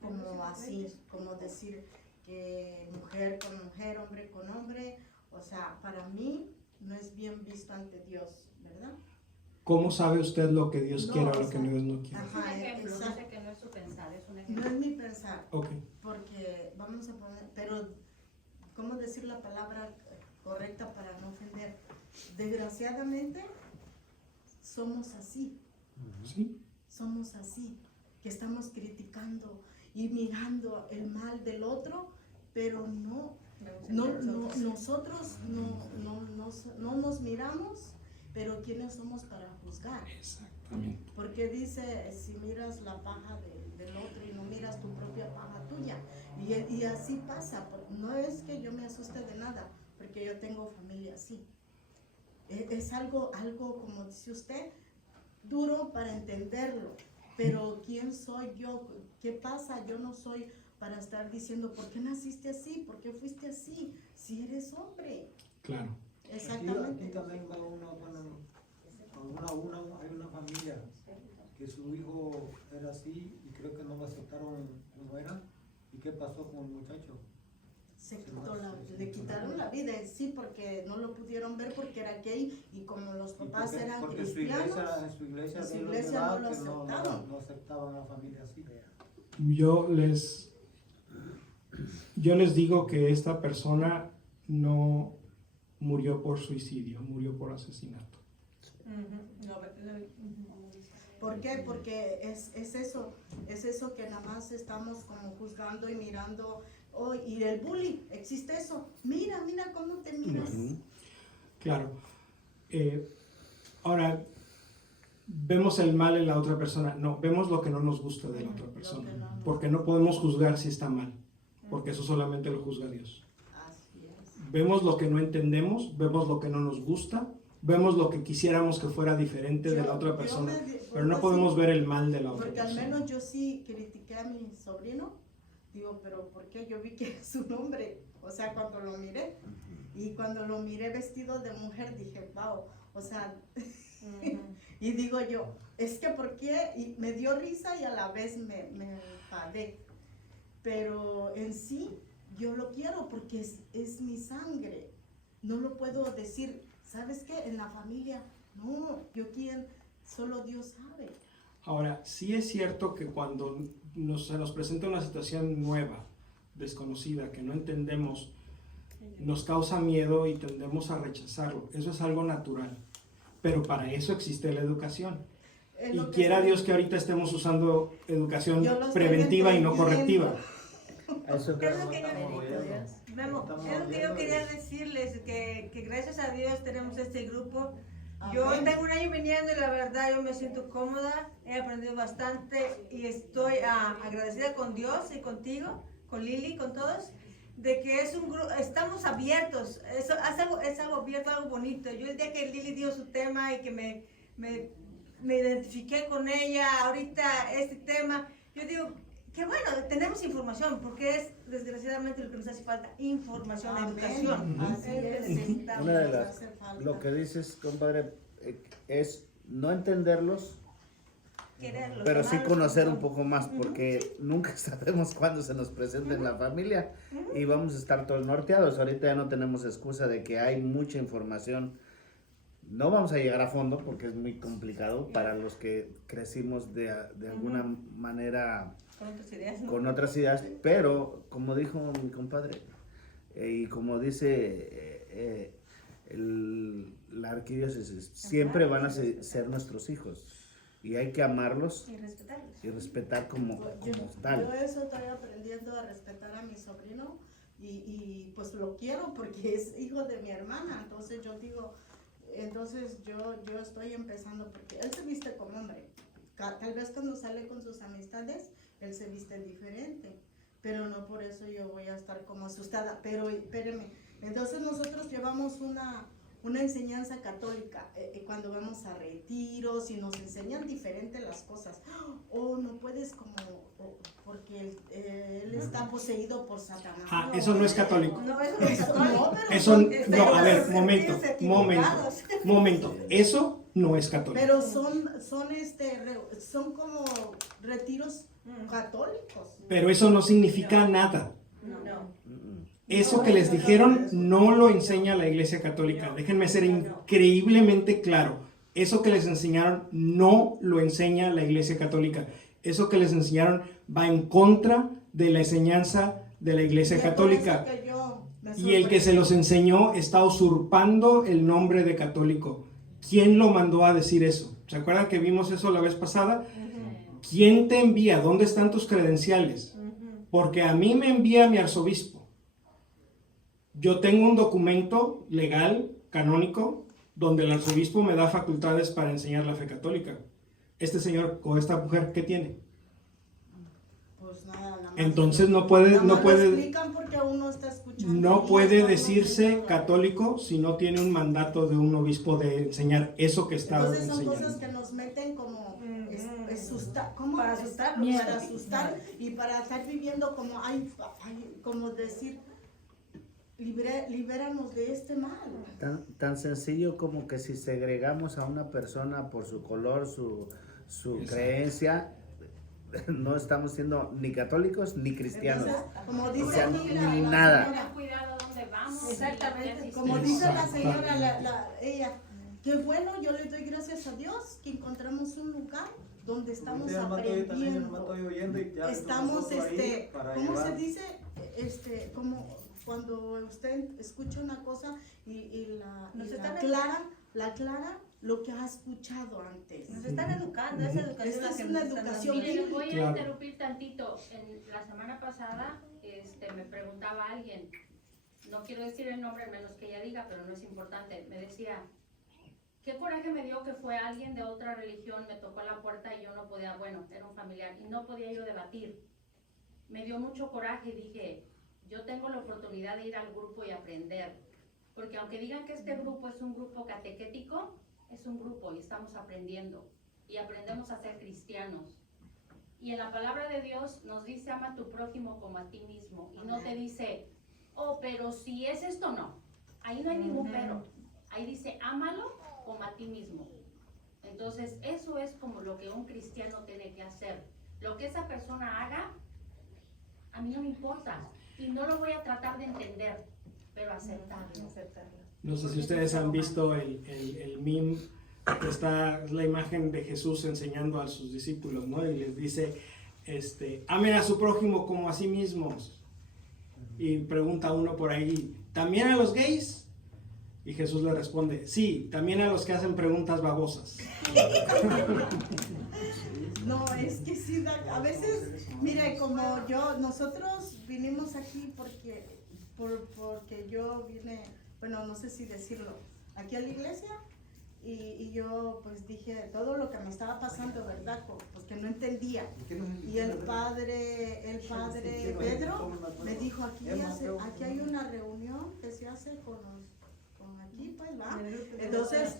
como así, como decir que mujer con mujer, hombre con hombre, o sea, para mí no es bien visto ante Dios, ¿verdad? ¿Cómo sabe usted lo que Dios No, quiere o o lo que sea, Dios no quiere? Es un Ajá, ejemplo, exacto. dice que no es su pensar, es un No ejemplo. es mi pensar, Ok, porque vamos a poner, pero ¿cómo decir la palabra correcta para no ofender? Desgraciadamente somos así, ¿sí? somos así, que estamos criticando y mirando el mal del otro, pero nosotros no nos miramos, pero ¿quiénes somos para juzgar? Exactamente. Porque dice, si miras la paja del otro y no miras tu propia paja tuya. Y así pasa. No es que yo me asuste de nada, porque yo tengo familia así. Es algo, como dice usted, duro para entenderlo. Pero ¿quién soy yo? ¿Qué pasa? Yo no soy para estar diciendo, ¿por qué naciste así? ¿Por qué fuiste así? Si eres hombre. Claro. Exactamente. Aquí también va hay una familia que su hijo era así y creo que no lo aceptaron como era. ¿Y qué pasó con el muchacho? Le quitaron la vida en sí porque no lo pudieron ver porque era gay y como los papás eran Porque cristianos, su iglesia su de los iglesia demás no lo que aceptaban. no aceptaban a la familia así. Yo les digo que esta persona no murió por suicidio, murió por asesinato. ¿Por qué? Porque es eso que nada más estamos como juzgando y mirando. Oh, y el bullying, existe eso. Mira cómo te miras. Claro. Ahora, vemos el mal en la otra persona. No, vemos lo que no nos gusta de la otra persona. Porque no podemos juzgar si está mal. Porque eso solamente lo juzga Dios. Así es. Vemos lo que no entendemos, vemos lo que no nos gusta, vemos lo que quisiéramos que fuera diferente de la otra persona, pero no podemos ver el mal de la otra Porque al persona. menos yo sí critiqué a mi sobrino. Digo, pero ¿por qué? Yo vi que es un hombre. O sea, cuando lo miré. Y cuando lo miré vestido de mujer, dije, wow. O sea, y digo yo, es que ¿por qué? Y me dio risa y a la vez me enfadé. Pero en sí, yo lo quiero porque es mi sangre. No lo puedo decir, ¿sabes qué? En la familia, no, solo Dios sabe. Ahora, sí es cierto que cuando se nos presenta una situación nueva, desconocida, que no entendemos, nos causa miedo y tendemos a rechazarlo. Eso es algo natural. Pero para eso existe la educación. Y quiera Dios que ahorita estemos usando educación preventiva y no correctiva. Eso Es lo que yo quería decirles, que gracias a Dios tenemos este grupo. Yo tengo un año viniendo y la verdad yo me siento cómoda, he aprendido bastante y estoy agradecida con Dios y contigo, con Lili, con todos, de que es un grupo, estamos abiertos, es algo abierto, algo bonito. Yo el día que Lili dio su tema y que me identifiqué con ella, ahorita este tema, yo digo, que bueno, tenemos información, porque es desgraciadamente lo que nos hace falta, información, educación. Así es. Una de lo que dices, compadre, es no entenderlos, Quererlos, pero sí amarlos, conocer un ¿no? poco más, porque nunca sabemos cuándo se nos presenta en la familia y vamos a estar todos norteados. Ahorita ya no tenemos excusa de que hay mucha información. No vamos a llegar a fondo porque es muy complicado para los que crecimos de alguna manera Con otras ideas, ¿no? con otras ideas, pero como dijo mi compadre y como dice la arquidiócesis, siempre van a ser nuestros hijos y hay que amarlos Y respetarlos. y respetar como Yo tal. eso estoy aprendiendo a respetar a mi sobrino y pues lo quiero porque es hijo de mi hermana. Entonces yo digo, Entonces yo estoy empezando porque él se viste como hombre. Tal vez cuando sale con sus amistades, él se viste diferente. Pero no por eso yo voy a estar como asustada. Pero espérenme, entonces nosotros llevamos una enseñanza católica cuando vamos a retiros y nos enseñan diferente las cosas. O no puedes como, porque él está poseído por Satanás. Ah, eso no es católico. No, eso no es católico. Eso, no, a ver, Pero momento. Eso no es católico. Pero son como retiros católicos. Pero eso no significa nada. No. Eso que les dijeron no lo enseña la Iglesia Católica. Déjenme ser increíblemente claro. Eso que les enseñaron no lo enseña la Iglesia Católica. Eso que les enseñaron va en contra de la enseñanza de la Iglesia Católica. Y el que se los enseñó está usurpando el nombre de católico. ¿Quién lo mandó a decir eso? ¿Se acuerdan que vimos eso la vez pasada? ¿Quién te envía? ¿Dónde están tus credenciales? Porque a mí me envía mi arzobispo. Yo tengo un documento legal, canónico, donde el arzobispo me da facultades para enseñar la fe católica. Este señor o esta mujer, ¿qué tiene? Pues nada más. Entonces no puede explican porque uno está escuchando. no puede decirse católico si no tiene un mandato de un obispo de enseñar eso que está Entonces son enseñando. cosas que nos meten como asustar, ¿cómo? Para asustar, Para asustar y para estar viviendo como como decir, libéranos de este mal. Tan sencillo como que si segregamos a una persona por su color, su creencia, no estamos siendo ni católicos ni cristianos. Entonces, como O dice sea, aquí ni nada. Ten cuidado dónde vamos. Exactamente. Como dice la señora, ella, qué bueno, yo le doy gracias a Dios que encontramos un lugar donde estamos aprendiendo. Estamos, ¿cómo se dice? Como cuando usted escucha una cosa y la aclara lo que ha escuchado antes. Nos están educando, esa educación. Esta es la que una nos están educación dando. Mire, les voy a Claro. interrumpir tantito. La semana pasada me preguntaba alguien, no quiero decir el nombre, menos que ella diga, pero no es importante. Me decía, qué coraje me dio que fue alguien de otra religión, me tocó la puerta y yo no podía, bueno, era un familiar, y no podía yo debatir. Me dio mucho coraje y dije, yo tengo la oportunidad de ir al grupo y aprender. Porque aunque digan que este grupo es un grupo catequético, es un grupo y estamos aprendiendo. Y aprendemos a ser cristianos. Y en la palabra de Dios nos dice, ama a tu prójimo como a ti mismo. Y no te dice, oh, pero si es esto, no. Ahí no hay ningún pero. Ahí dice, ámalo como a ti mismo. Entonces, eso es como lo que un cristiano tiene que hacer. Lo que esa persona haga, a mí no me importa. Y no lo voy a tratar de entender, pero aceptarlo. No sé si ustedes han visto el meme, que está la imagen de Jesús enseñando a sus discípulos, ¿no? Y les dice, amen a su prójimo como a sí mismos. Y pregunta uno por ahí, ¿también a los gays? Y Jesús le responde, sí, también a los que hacen preguntas babosas. No, es que sí, a veces, mire, como nosotros vinimos aquí porque yo vine, bueno, no sé si decirlo, aquí a la iglesia y yo pues dije todo lo que me estaba pasando, ¿verdad? Pues que no entendía. Y el padre Pedro me dijo, aquí hay una reunión que se hace con aquí, pues, ¿va? Entonces,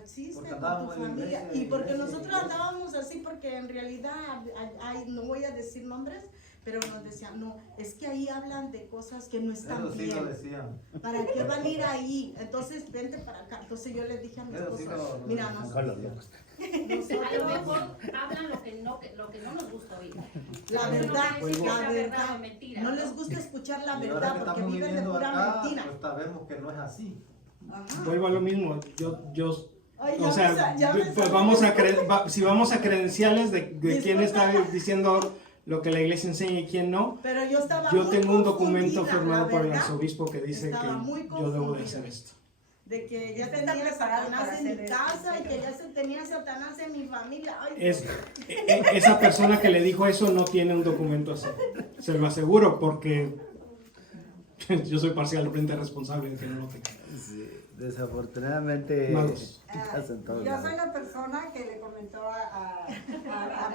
existe con tu familia. Y porque nosotros andábamos así, porque en realidad, no voy a decir nombres, pero nos decían, no, es que ahí hablan de cosas que no están Sí bien. lo decían. ¿Para qué van a ir ahí? Entonces, vente para acá. Entonces yo les dije a mi esposa, mira, Con los locos. A lo mejor hablan lo que no nos gusta oír. la Eso no verdad, quiere decir que sea la verdad verdad, o mentira, no les gusta escuchar la Y ahora verdad que porque estamos viven de viviendo pura acá, mentira. pues sabemos que no es así. Ajá. Vuelvo a lo mismo, Ay, o sea, pues si vamos a credenciales de quién está diciendo lo que la iglesia enseña y quién no, Pero yo estaba yo muy tengo un documento confundida, firmado la por el verdad, arzobispo que dice que estaba muy yo debo de confundida. hacer esto. de que ya Usted está tenía preparado Satanás para en mi hacer eso. casa y que ya tenía Satanás en mi familia. Ay, Esa persona que le dijo eso no tiene un documento así, se lo aseguro, porque yo soy parcialmente responsable de que no lo tenga. Sí, Desafortunadamente Malos. pasa en todos Yo lados. soy la persona que le comentó a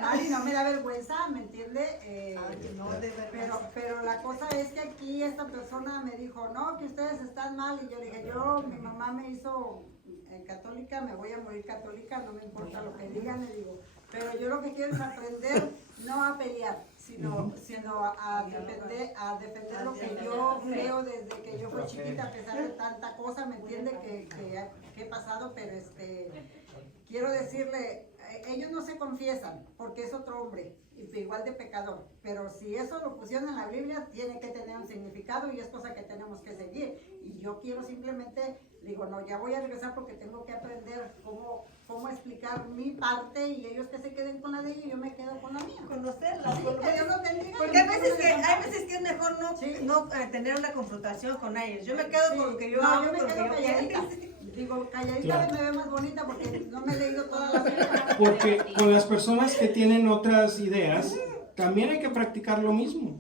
Mari, no me da vergüenza, ¿me entiende? No, de verdad. Pero la cosa es que aquí esta persona me dijo, no, que ustedes están mal. Y yo le dije, mi mamá me hizo católica, me voy a morir católica, no me importa lo que digan, le digo. Pero yo lo que quiero es aprender no a pelear, sino a defender lo que yo creo desde que yo fui chiquita, a pesar de tanta cosa, ¿me entiende? Que he pasado, pero quiero decirle, ellos no se confiesan porque es otro hombre, igual de pecador, pero si eso lo pusieron en la Biblia, tiene que tener un significado y es cosa que tenemos que seguir. Y yo quiero simplemente, digo, no, ya voy a regresar porque tengo que aprender cómo explicar mi parte y ellos que se queden con la de ellos y yo me quedo con la mía. Conocerlas. Sí, que Dios los bendiga. Porque hay veces que es mejor no tener una confrontación con ellos. Yo me quedo con lo que yo hago, yo me con lo que quedo yo calladita. pienso. Digo, calladita Claro. me ve más bonita porque no me he leído todas las letras. Porque con las personas que tienen otras ideas, también hay que practicar lo mismo.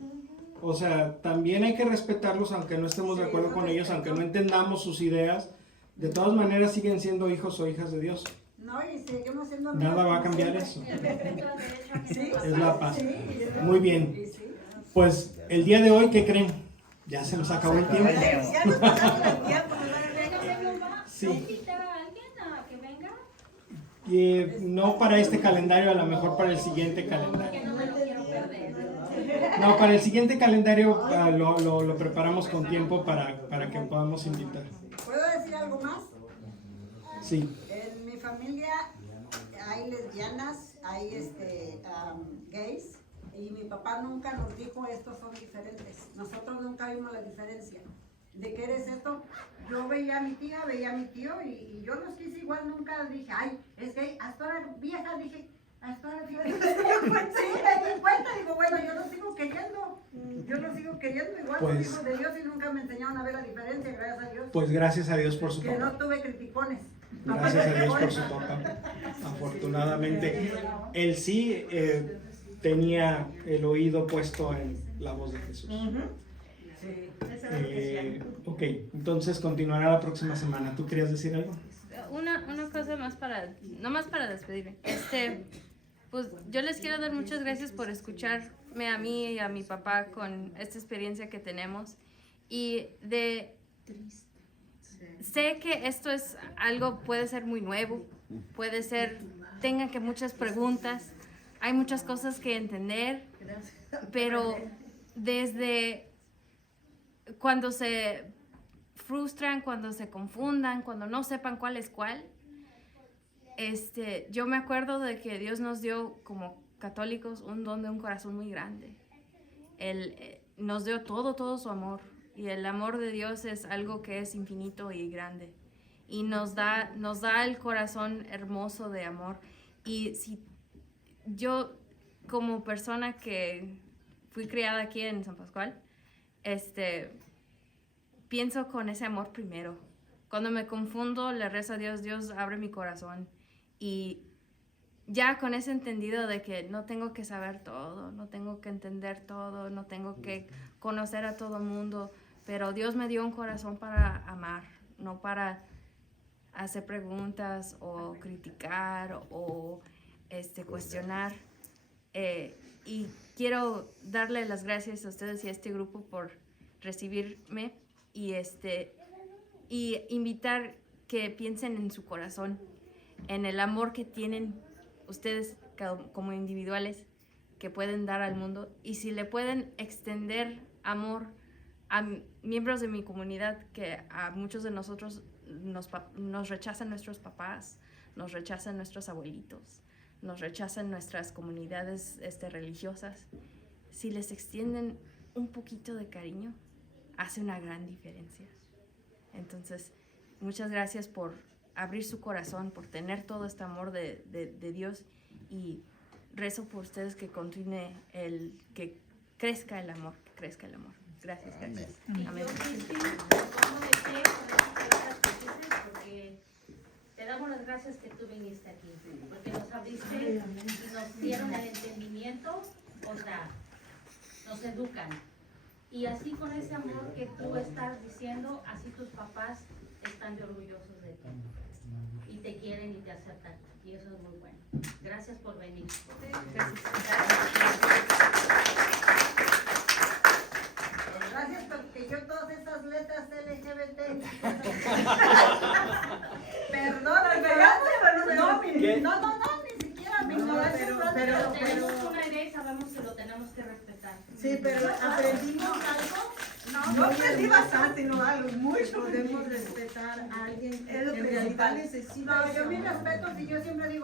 O sea, también hay que respetarlos aunque no estemos de acuerdo con ellos, aunque no entendamos sus ideas. De todas maneras siguen siendo hijos o hijas de Dios. No, y seguimos siendo Nada va a amigos, cambiar siempre. eso. El respeto al derecho ajeno Sí, a Es la paz. Sí, Muy bien. sí, sí. Pues el día de hoy, ¿qué creen? Ya se nos acabó el tiempo. Ya nos pasamos el tiempo, Sí. ¿No invitar a alguien a que venga? No para este calendario, a lo mejor para el siguiente Que calendario. no me lo quiero perder. No, para el siguiente calendario lo preparamos con tiempo para que podamos invitar. ¿Puedo decir algo más? Sí. En mi familia hay lesbianas, hay gays, y mi papá nunca nos dijo estos son diferentes. Nosotros nunca vimos la diferencia. ¿De qué eres esto? Yo veía a mi tía, veía a mi tío, y yo los quise igual, nunca dije, ay, es gay, hasta ahora vieja, dije, hasta ahora vieja. Sí, me di cuenta, digo, bueno, yo lo sigo queriendo, igual Pues- los hijos de Dios, y nunca me enseñaron a ver la diferencia, gracias a Dios. Pues gracias a Dios por su Que papá. no tuve criticones. Gracias a Dios por su papá. Afortunadamente, él sí tenía el oído puesto en la voz de Jesús. Ok, entonces continuará la próxima semana. ¿Tú querías decir algo? Una cosa más no más para despedirme. Pues yo les quiero dar muchas gracias por escucharme a mí y a mi papá con esta experiencia que tenemos. Y sé que esto es algo, puede ser muy nuevo, puede ser, tengan que muchas preguntas, hay muchas cosas que entender, pero desde cuando se frustran, cuando se confundan, cuando no sepan cuál es cuál, yo me acuerdo de que Dios nos dio como católicos un don de un corazón muy grande. Él nos dio todo su amor, y el amor de Dios es algo que es infinito y grande, y nos da el corazón hermoso de amor. Y si yo, como persona que fui criada aquí en San Pascual, pienso con ese amor primero. Cuando me confundo, le rezo a Dios, Dios abre mi corazón, y ya con ese entendido de que no tengo que saber todo, no tengo que entender todo, no tengo que conocer a todo el mundo, pero Dios me dio un corazón para amar, no para hacer preguntas o criticar o cuestionar. Y quiero darle las gracias a ustedes y a este grupo por recibirme y invitar que piensen en su corazón, en el amor que tienen ustedes como individuales que pueden dar al mundo, y si le pueden extender amor a miembros de mi comunidad, que a muchos de nosotros nos rechazan nuestros papás, nos rechazan nuestros abuelitos, nos rechazan nuestras comunidades religiosas. Si les extienden un poquito de cariño, hace una gran diferencia. Entonces, muchas gracias por abrir su corazón, por tener todo este amor de Dios, y rezo por ustedes que continúe que crezca el amor, Gracias. Amén. Porque te damos las gracias que tú viniste aquí, porque nos abriste y nos dieron el entendimiento, o sea, nos educan. Y así con ese amor que tú estás diciendo, así tus papás están de orgullosos de ti. Y te quieren y te aceptan. Y eso es muy bueno. Gracias por venir. Gracias porque yo todas esas letras LGBT. Perdón, ni siquiera mi ignorancia. Pero tenemos una idea y sabemos que lo tenemos que respetar. Sí, pero aprendimos algo. No aprendí bastante, sino algo, mucho. Podemos respetar a alguien que Es lo en principal. realidad necesita. No, yo mi respeto, si yo siempre digo.